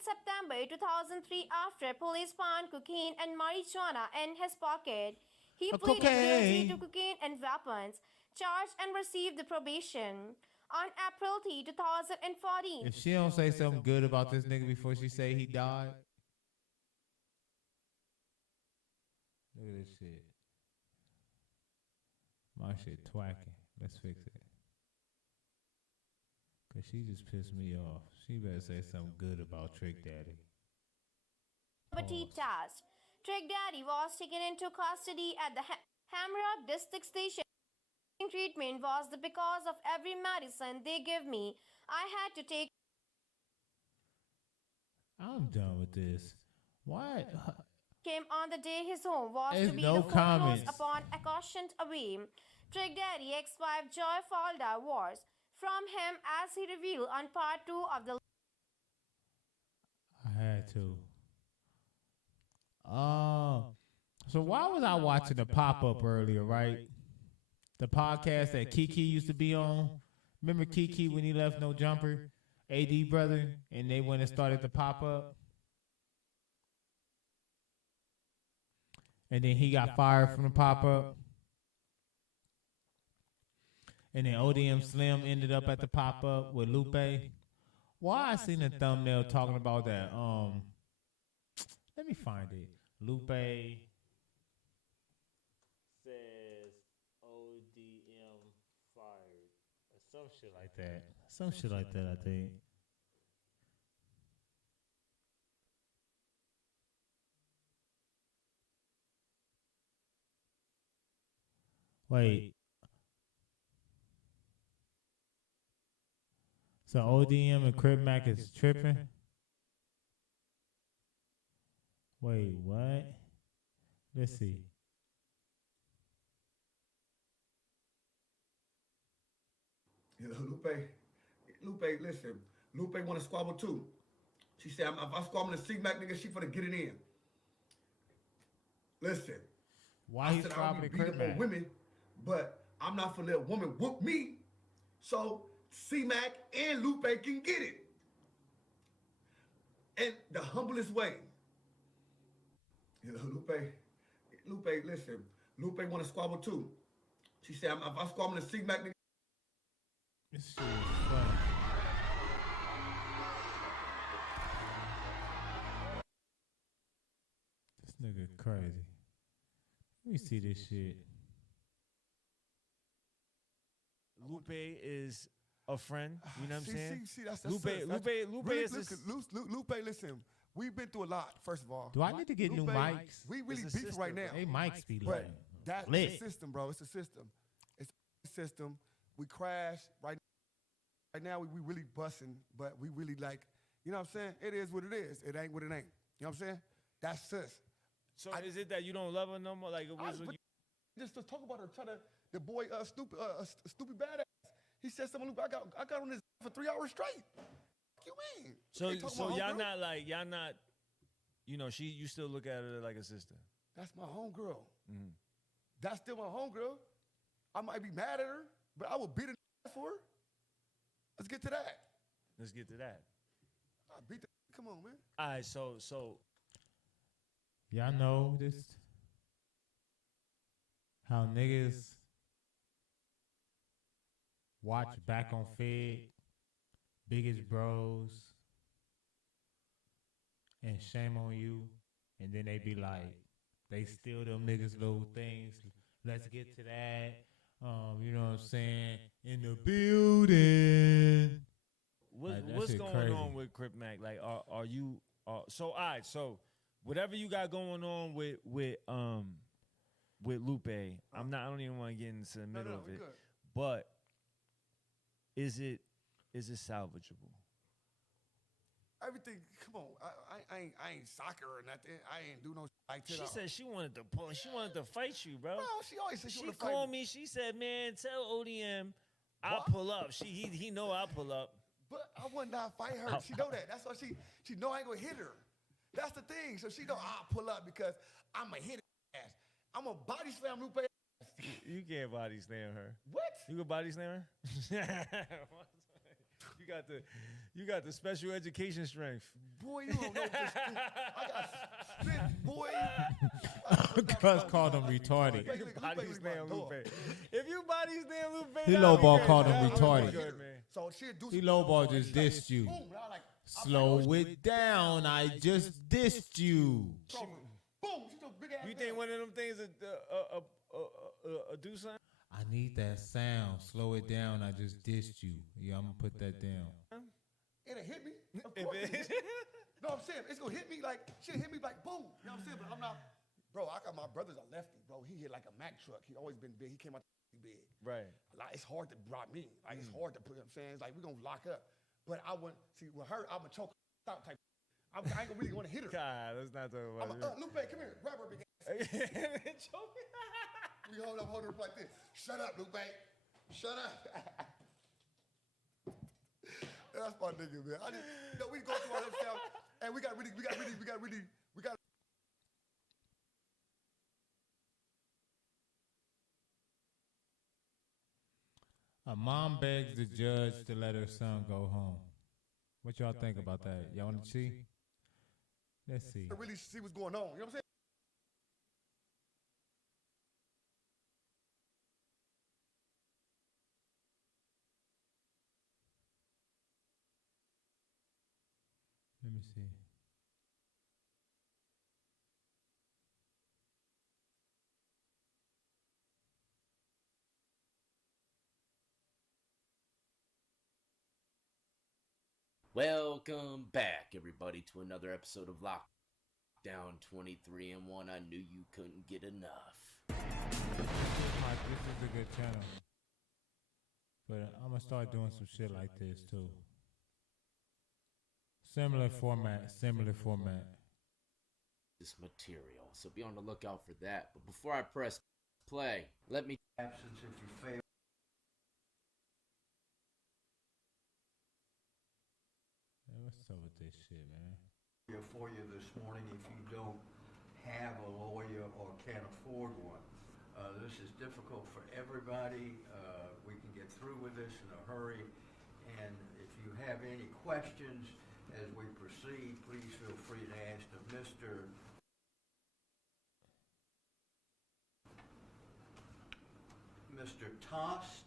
September 2003, after police found cocaine and marijuana in his pocket, he pleaded guilty to cocaine and weapons, charged and received the probation. On April 3, 2014. If she don't say something good about this nigga before she say he died. Look at this shit. My shit twacking. Let's fix it. Cause she just pissed me off. She better say something good about Trick Daddy. Test. Trick Daddy was taken into custody at the Hamrock District Station. Treatment was because of every medicine they give me, I had to take. I'm done with this. Why? Came on the day his home was There's to be no the comments. foreclosed upon a cautioned away. Trick Daddy ex-wife Joy Falda was from him as he revealed on part 2 of the. I had to. So why was I watching the pop-up earlier, right? The podcast that Kiki used to be on. Remember Kiki when he left No Jumper? AD brother? And they went and started the pop-up. And then he got fired from the pop-up. And then ODM Slim ended up at the pop up with Lupe. Why I seen a thumbnail talking about that? Let me find it. Lupe says ODM fired. Or some shit like that. Some shit like that, I think. Wait. So ODM and Crib Mac is tripping? Wait, what? Let's see. You know, Lupe, listen. Lupe want to squabble too. She said, if I squabble the C-Mac nigga, she finna get it in. Listen. Why he squabbling Crib Mac? Women, but I'm not finna let a woman whoop me. So C-Mac and Lupe can get it. And the humblest way. You know, Lupe, listen. Lupe want to squabble too. She said, if I squabble the C-Mac nigga. This shit is funny. This nigga crazy. Let me see this shit. Lupe is a friend. You know what I'm saying? See, that's Lupe really, is Lupe, listen. We've been through a lot, first of all. Do I need to get new mics? We really beef right now. They mics be but like that's lit. the system, bro. It's a system. It's a system. We crash right now. We really busting, but we really like, you know what I'm saying? It is what it is. It ain't what it ain't. You know what I'm saying? That's us. So is it that you don't love her no more? Like it was when you just to talk about her, trying to the boy stupid badass. He said something. I got on this for 3 hours straight. What you mean? So y'all homegirl? not like y'all not, you know, you still look at her like a sister. That's my homegirl. Mm-hmm. That's still my homegirl. I might be mad at her, but I will beat her for her. Let's get to that. Let's get to that. I beat the. Come on, man. All right, so y'all know this? How niggas watch Back on Fed, Biggest Bros, and Shame on You, and then they be like, they steal them niggas' little things. Let's get to that. You know what I'm saying? In the building. What's going on with Crip Mac? Like, are you? So all right. So whatever you got going on with Lupe, I don't even want to get into the middle of it. Good. But is it salvageable? Everything. Come on. I ain't soccer or nothing. I ain't do no like that. She said she wanted to pull. She wanted to fight you, bro. Bro, she always said she wanted to fight called me. She said, "Man, tell ODM I'll pull up." He know I'll pull up. But I would not fight her. She know that. That's why she know I ain't gonna hit her. That's the thing. So she know I'll pull up because I'm a hit her ass. I'm a body slam Lupe ass. You can't body slam her. What? You can body slam her? You got the special education strength. Boy, you don't know this. I got spit, boy. Cuz called him retarded. Body slam Lupe. If you body slam Lupe, He lowball called him retarded. Good, so He lowball just dissed you. Boom, Slow it down. I just dissed you. Boom, she's a big ass. You think one of them things do something? I need that sound. Slow it down. I just dissed you. Yeah, I'm gonna put that down. It'll hit me. Of course it No, I'm saying it's gonna hit me like she'll hit me like boom. You know what I'm saying? But I'm not. Bro, I got my brother's a lefty, bro. He hit like a Mack truck. He always been big. He came out big. Right. Like it's hard to drop me. Like it's hard to put. You know what I'm saying it's like we're gonna lock up. But I wouldn't see with her. I'm a choke stop type. I ain't gonna really want to hit her. God, let's not talk about it. Lupe, come here. Grab her big ass. We hold her like this. Shut up, Lupe. Shut up. That's my nigga, man. We go through our stuff, and we got. A mom begs the judge to let her son go home. What y'all think about that? Y'all want to see? Let's see. Really see what's going on. You know what I'm saying? me see. Welcome back, everybody, to another episode of Lockdown 23 and 1. I knew you couldn't get enough. This is a good channel. But I'm going to start doing some shit like this, too. Similar format. This material, so be on the lookout for that. But before I press play, let me... Absence if you fail. What's up with this shit, man? For you this morning if you don't have a lawyer or can't afford one. This is difficult for everybody. We can get through with this in a hurry. And if you have any questions as we proceed, please feel free to ask of Mr. Tost.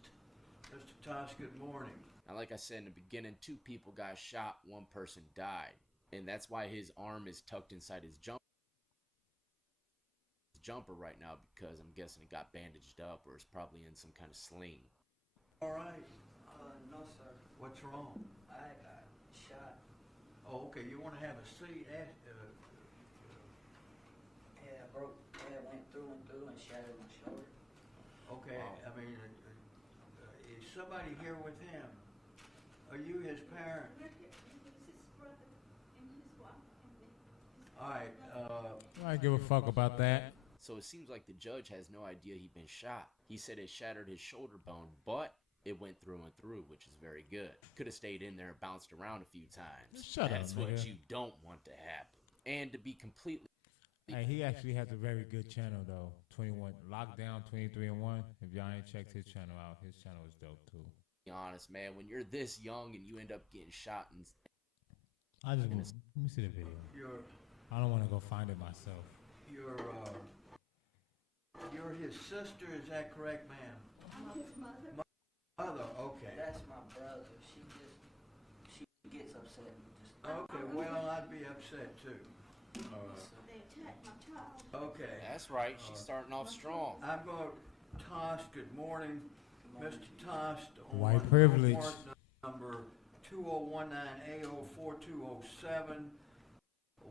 Mr. Tost, good morning. Now, like I said in the beginning, 2 people got shot, 1 person died. And that's why his arm is tucked inside his jumper right now, because I'm guessing it got bandaged up or it's probably in some kind of sling. All right. No, sir. What's wrong? I got shot. Oh, okay. You want to have a seat? Yeah, went through and shattered my shoulder. Okay. Wow. I mean, is somebody here with him? Are you his parent? All right. I don't give a fuck about that. So it seems like the judge has no idea he'd been shot. He said it shattered his shoulder bone, but it went through and through, which is very good. Could have stayed in there and bounced around a few times. That's what you don't want to happen. And to be completely... Hey, he actually has a very good channel, though. 21 Lockdown 23 and 1. If y'all ain't checked his channel out, his channel is dope, too. Be honest, man, when you're this young and you end up getting shot and... let me see the video. I don't want to go find it myself. You're his sister, is that correct, ma'am? I'm his mother. Mother, okay. That's my brother. She gets upset. Okay, well, I'd be upset too. They attacked my child. Okay. That's right. She's starting off strong. I'm going to Tost. Good morning, Mr. Tost. White privilege. Number 2019A04207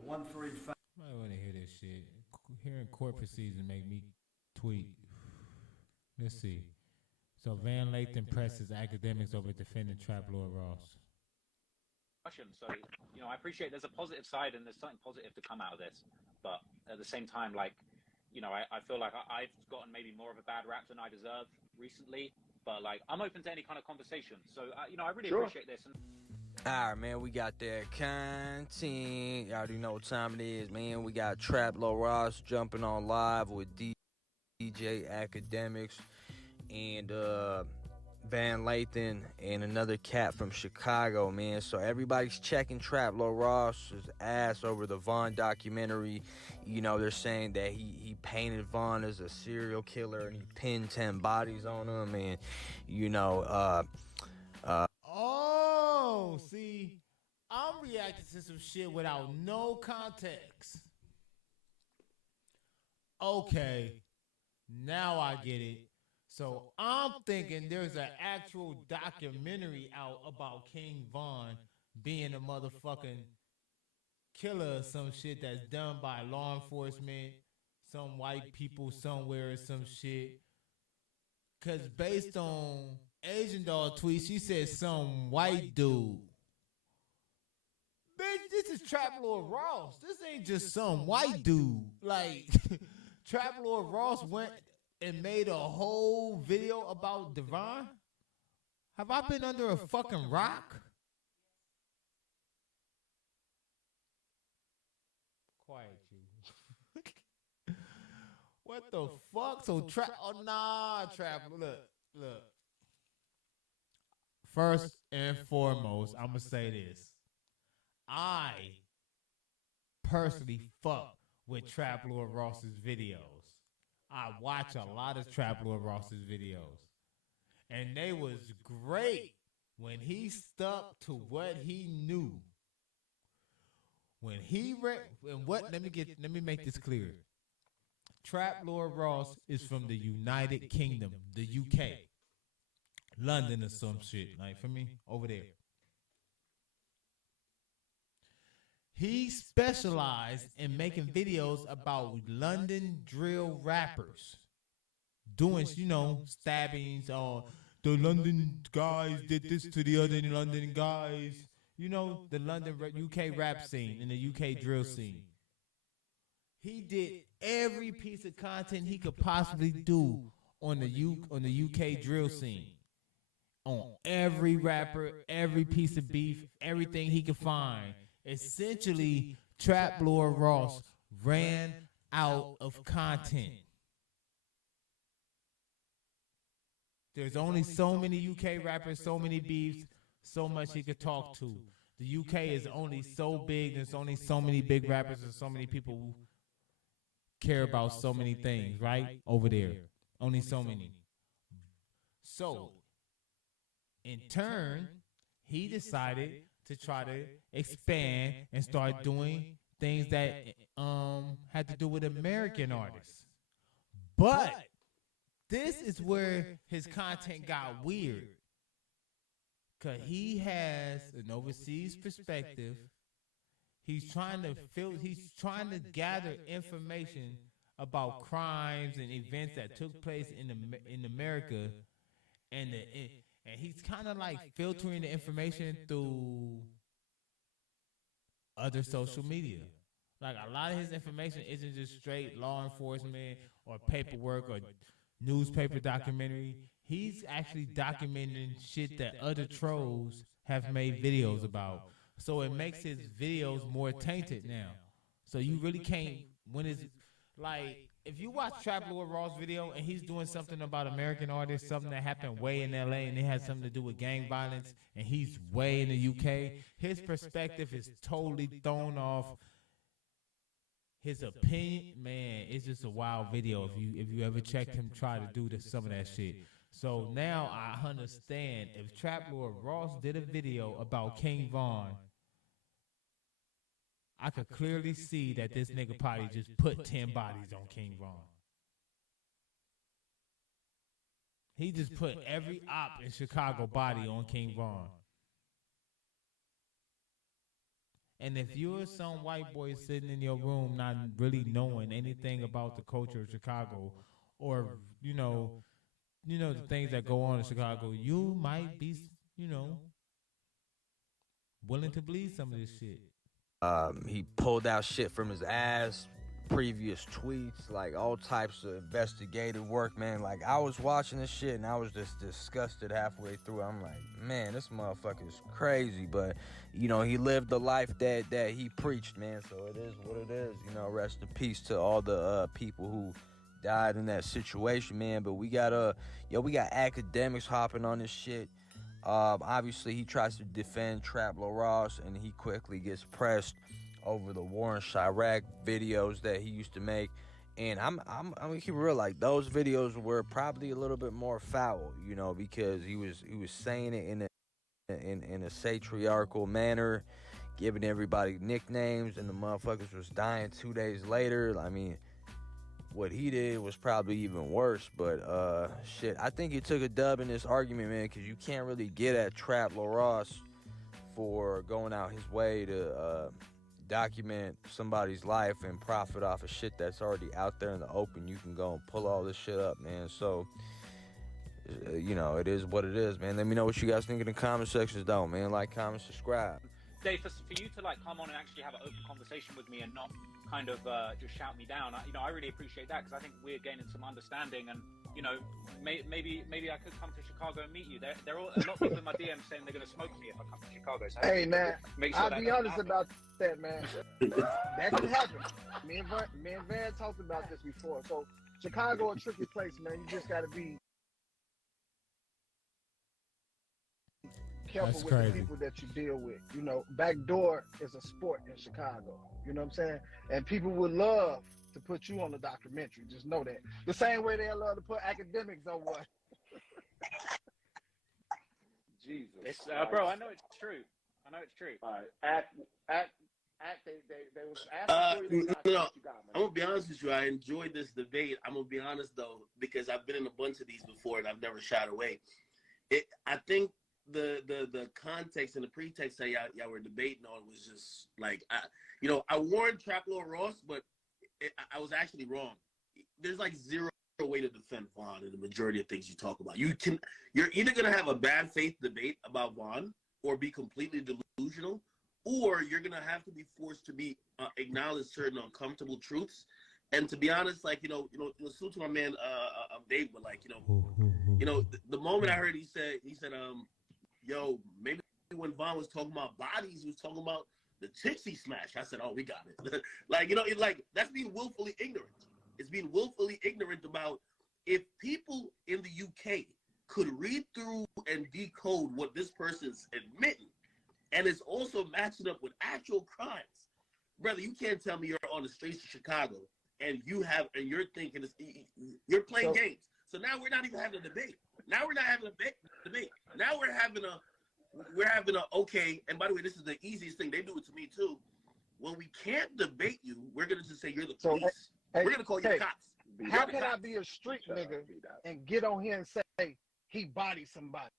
135. I want to hear this shit. Hearing court proceedings make me tweet. Let's see. So Van Lathan presses academics over defending Trap Lord Ross. So, I appreciate there's a positive side and there's something positive to come out of this. But at the same time, I feel like I've gotten maybe more of a bad rap than I deserve recently. But, I'm open to any kind of conversation. So, I really appreciate this. Alright, man, we got that content. Y'all already know what time it is, man. We got Trap Lord Ross jumping on live with DJ Academics and Van Lathan and another cat from Chicago, man. So everybody's checking Trap Lord Ross's ass over the Vaughn documentary. They're saying that he painted Vaughn as a serial killer and he pinned 10 bodies on him, and oh, see, I'm reacting to some shit without no context. Okay, now I get it. So I'm thinking there's an actual documentary out about King Von being a motherfucking killer or some shit that's done by law enforcement, some white people somewhere or some shit. Because based on Asian Doll tweet, she said some white dude. Bitch, this is Trap Lord Ross. This ain't just some white dude. Trap Lord Ross went and made a whole video about Devon? Have I been under a fucking rock? Quiet you. What the fuck? So Trap, Trap, look. First and foremost, I'm gonna say this. I personally fuck with Trap Lord Ross's videos. I watch a lot of Trap Lord Ross's videos. And they was great when he stuck to what he knew. When he and what? Let me make this clear. Trap Lord Ross is from the United Kingdom, the UK, London or some shit. Like for me, over there. He specialized in making videos about London drill rappers doing, stabbings or the London guys did this to the other London guys. The London UK rap scene and the UK drill scene. He did every piece of content he could possibly do on the UK drill scene. On every rapper, every piece of beef, everything he could find. Essentially, Trap Lord Ross ran out of content. There's only so many UK rappers, so many beefs, so much he could talk to. The UK is only so big, there's only so many big rappers and so many people who care about so many things, right? Over there. Only so many. So, in turn, he decided to try to expand and start doing things that had to do with American artists. But this is where his content got weird. Because he has an overseas perspective. He's trying to gather information about crimes and events that took place in America, and he's kind of like filtering the information through other social media. Like a lot of his information isn't just straight law enforcement or paperwork or newspaper documentary. He's actually documenting shit that other trolls have made videos about. So it makes his videos more tainted now. So you really can't, when it's like, if you watch Trap Lord Ross video and he's doing something about American artists, something that happened way in LA and it has something to do with gang violence, and he's way in the UK, his perspective is totally thrown off. His opinion, man, it's just a wild video if you ever checked him try to do some of that shit. So now I understand if Trap Lord Ross did a video about King Von, I could clearly see that this nigga probably just put 10 bodies on King Von. He just put every op in Chicago body on King Von. And if you're some white boy sitting in your room not really knowing anything about the culture of Chicago, or the things that go on in Chicago, you might be, willing to believe some of this shit. He pulled out shit from his ass, previous tweets, like all types of investigative work, man. Like I was watching this shit and I was just disgusted halfway through. I'm like, man, this motherfucker is crazy. But, he lived the life that he preached, man. So it is what it is. Rest in peace to all the people who died in that situation, man. But we got academics hopping on this shit. Obviously, he tries to defend Trap Lord Ross, and he quickly gets pressed over the war in Chirac videos that he used to make. And I'm gonna keep it real, like those videos were probably a little bit more foul, because he was saying it in a satriarchal manner, giving everybody nicknames, and the motherfuckers was dying 2 days later. I mean, what he did was probably even worse, but shit, I think he took a dub in this argument, man, because you can't really get at Trap Lord Ross for going out his way to document somebody's life and profit off of shit that's already out there in the open. You can go and pull all this shit up, man. So, it is what it is, man. Let me know what you guys think in the comment sections, though, man. Like, comment, subscribe. Dave, for you to come on and actually have an open conversation with me and not kind of just shout me down, I really appreciate that, because I think we're gaining some understanding, and maybe I could come to Chicago and meet you. There are a lot of people in my DMs saying they're going to smoke me if I come to Chicago. So hey man, make sure I'll be honest about that, man. That can happen. Me and Van talked about this before. So Chicago a tricky place, man. You just got to be careful with the people that you deal with. Backdoor is a sport in Chicago. You know what I'm saying? And people would love to put you on the documentary. Just know that. The same way they love to put academics on one. Jesus. Bro, I know it's true. All right. Act they No, I'm gonna be honest with you. I enjoyed this debate. I'm gonna be honest though, because I've been in a bunch of these before and I've never shied away. I think the context and the pretext that y'all were debating on was just like, I warned Trap Lord Ross, but I was actually wrong. There's like zero way to defend Vaughn in the majority of things you talk about. You're either gonna have a bad faith debate about Vaughn or be completely delusional, or you're gonna have to be forced to be acknowledge certain uncomfortable truths. And to be honest, like salute to my man Dave, but like the moment I heard he said yo, maybe when Vaughn was talking about bodies, he was talking about the chicks he smashed. I said, oh, we got it. Like that's being willfully ignorant. It's being willfully ignorant about if people in the UK could read through and decode what this person's admitting, and it's also matching up with actual crimes. Brother, you can't tell me you're on the streets of Chicago and you're thinking you're playing games. So now we're not even having a debate. Now we're not having a debate. Now we're having a okay. And by the way, this is the easiest thing. They do it to me too. When we can't debate you, we're gonna just say you're the police. We're gonna call you cops. How can I be a street nigga and get on here and say he bodied somebody?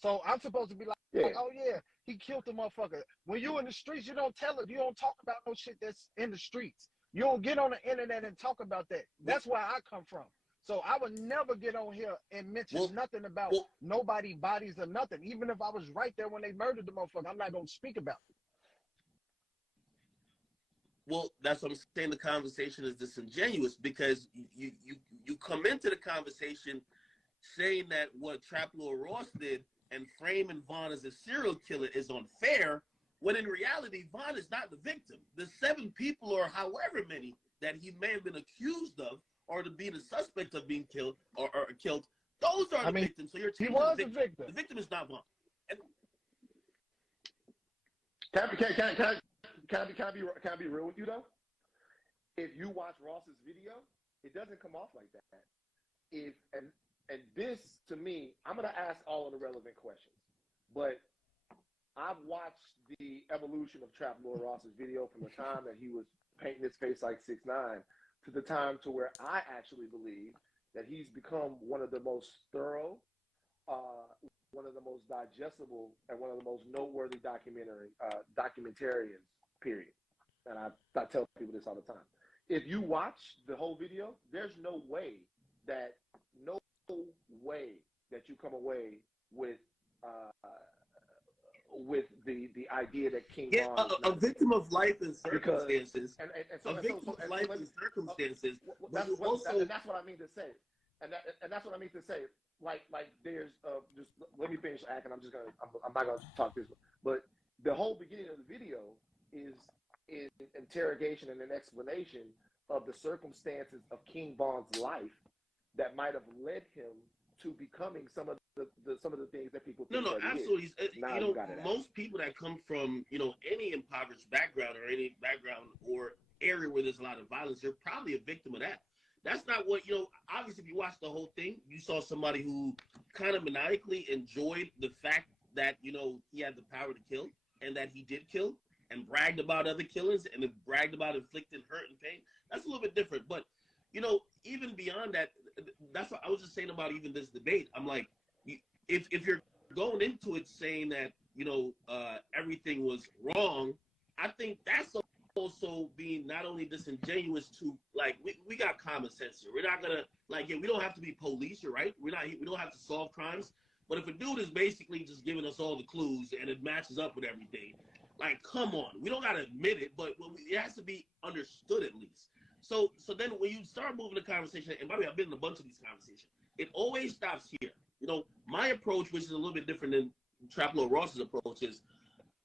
So I'm supposed to be like, oh yeah, he killed the motherfucker. When you in the streets, you don't tell it. You don't talk about no shit that's in the streets. You don't get on the internet and talk about that. That's where I come from. So I would never get on here and mention nothing about nobody bodies or nothing. Even if I was right there when they murdered the motherfucker, I'm not gonna speak about it. Well, that's what I'm saying. The conversation is disingenuous because you come into the conversation saying that what Trap Lord Ross did and framing Vaughn as a serial killer is unfair, when in reality, Vaughn is not the victim. The 7 people or however many that he may have been accused of or to be the suspect of being killed or killed, those are the victims. So you're he was the victim. The victim is not Vaughn. Can I be real with you though? If you watch Ross's video, it doesn't come off like that. And this to me, I'm gonna ask all of the relevant questions, but I've watched the evolution of Trap Lord Ross's video from the time that he was painting his face like 6ix9ine to the time to where I actually believe that he's become one of the most thorough, one of the most digestible, and one of the most noteworthy documentarians, period. And I tell people this all the time. If you watch the whole video, there's no way that you come away with the idea that King Von a victim of life and circumstances. A victim of life and circumstances. That's what I mean to say. And that's what I mean to say. Like there's just let me finish acting. I'm not gonna talk this, but the whole beginning of the video is interrogation and an explanation of the circumstances of King Von's life that might have led him to becoming some of the things that people think No, absolutely. Most people that come from any impoverished background or any background or area where there's a lot of violence, they're probably a victim of that. That's not what obviously if you watch the whole thing, you saw somebody who kind of maniacally enjoyed the fact that he had the power to kill and that he did kill and bragged about other killings and bragged about inflicting hurt and pain. That's a little bit different. But even beyond that, that's what I was just saying about even this debate. I'm like, if you're going into it saying that everything was wrong, I think that's also being not only disingenuous to we got common sense here. We're not gonna we don't have to be police. You're right. We don't have to solve crimes. But if a dude is basically just giving us all the clues and it matches up with everything, come on, we don't gotta admit it, but it has to be understood at least. So then when you start moving the conversation, and by the way, I've been in a bunch of these conversations, it always stops here. My approach, which is a little bit different than Trap Lord Ross's approach, is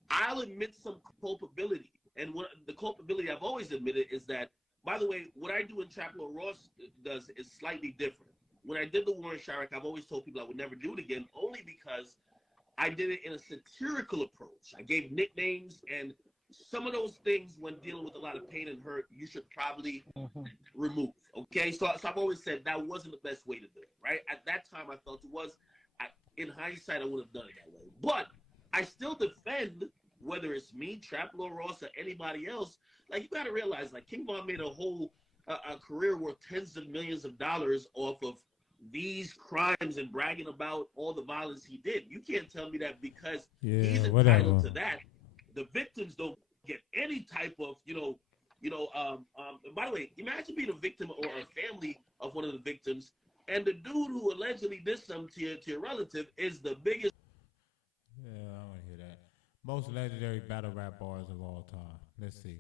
I'll admit some culpability. And what the culpability I've always admitted is that, by the way, what I do in Trap Lord Ross does is slightly different. When I did the war in Chirac, I've always told people I would never do it again, only because I did it in a satirical approach. I gave nicknames, and some of those things, when dealing with a lot of pain and hurt, you should probably remove. Okay, so I've always said that wasn't the best way to do it. Right at that time, I felt it was. In hindsight, I would have done it that way. But I still defend whether it's me, Trap Lord Ross, or anybody else, like, you got to realize, like, King Von made a whole a career worth tens of millions of dollars off of these crimes and bragging about all the violence he did. You can't tell me that because he's entitled to that, the victims don't get any type of, by the way, imagine being a victim or a family of one of the victims, and the dude who allegedly did something to your relative is the biggest. Yeah, I want to hear that. Most legendary battle rap bars of all time. Let's see.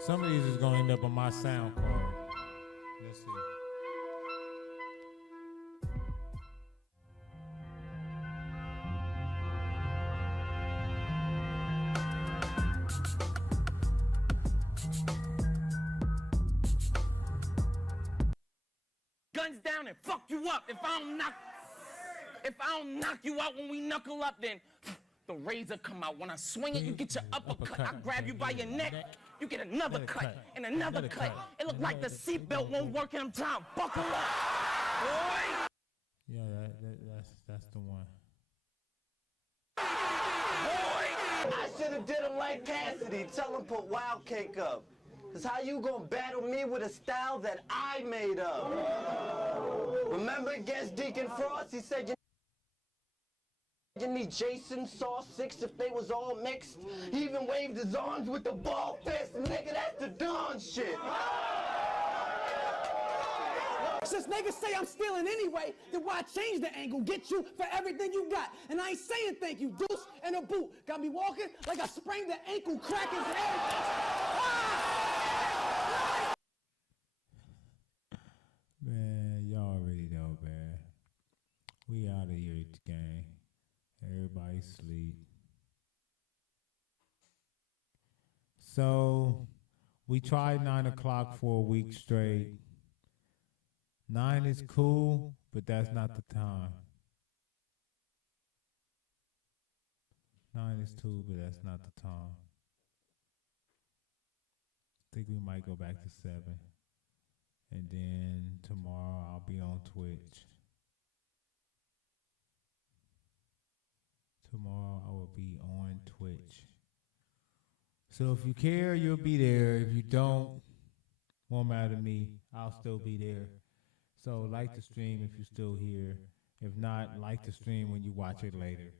Some of these is going to end up on my sound card. Let's see. Guns down and fuck you up. If I don't knock you out when we knuckle up, then the razor come out. When I swing it, you get your uppercut. I grab you by your neck, you get another cut and another cut. It look like the seatbelt won't work and I'm trying to buckle up. Boy! Yeah, that's the one. Boy! I should have did him like Cassidy. Tell him put Wild Cake up. Cause how you gonna battle me with a style that I made up? Remember against Deacon Frost, he said you need Jason, Saw 6 if they was all mixed. He even waved his arms with the ball fist. Nigga, that's the Dawn shit. Since niggas say I'm stealing anyway, then why change the angle? Get you for everything you got. And I ain't saying thank you. Deuce and a boot. Got me walking like I sprained the ankle, crack his head. Man, y'all already know, man. We out of here, gang. Everybody sleep. So, we tried 9 o'clock for a week straight. 9 is cool, but that's not the time. 9 is cool, but that's not the time. I think we might go back to 7. And then tomorrow I'll be on Twitch. Tomorrow I will be on Twitch. So if you care, you'll be there. If you don't, won't matter to me. I'll still be there. So like the stream if you're still here. If not, like the stream when you watch it later.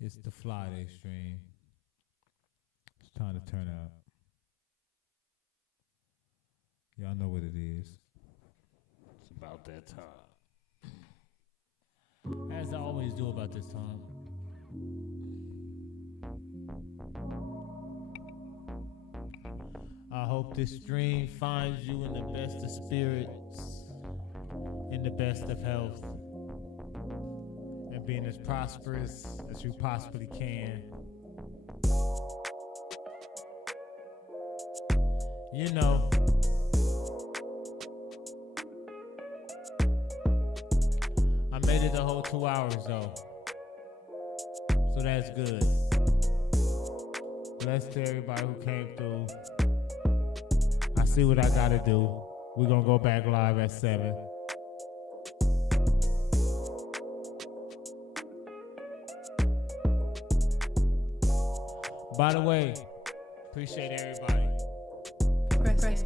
It's the Flyday stream. It's time to turn up. Y'all know what it is. It's about that time. As I always do about this time. I hope this stream finds you in the best of spirits, in the best of health, and being as prosperous as you possibly can. You know, I made it the whole 2 hours though, so that's good. Bless to everybody who came through. I see what I gotta do. We're gonna go back live at 7. By the way, appreciate everybody. Press.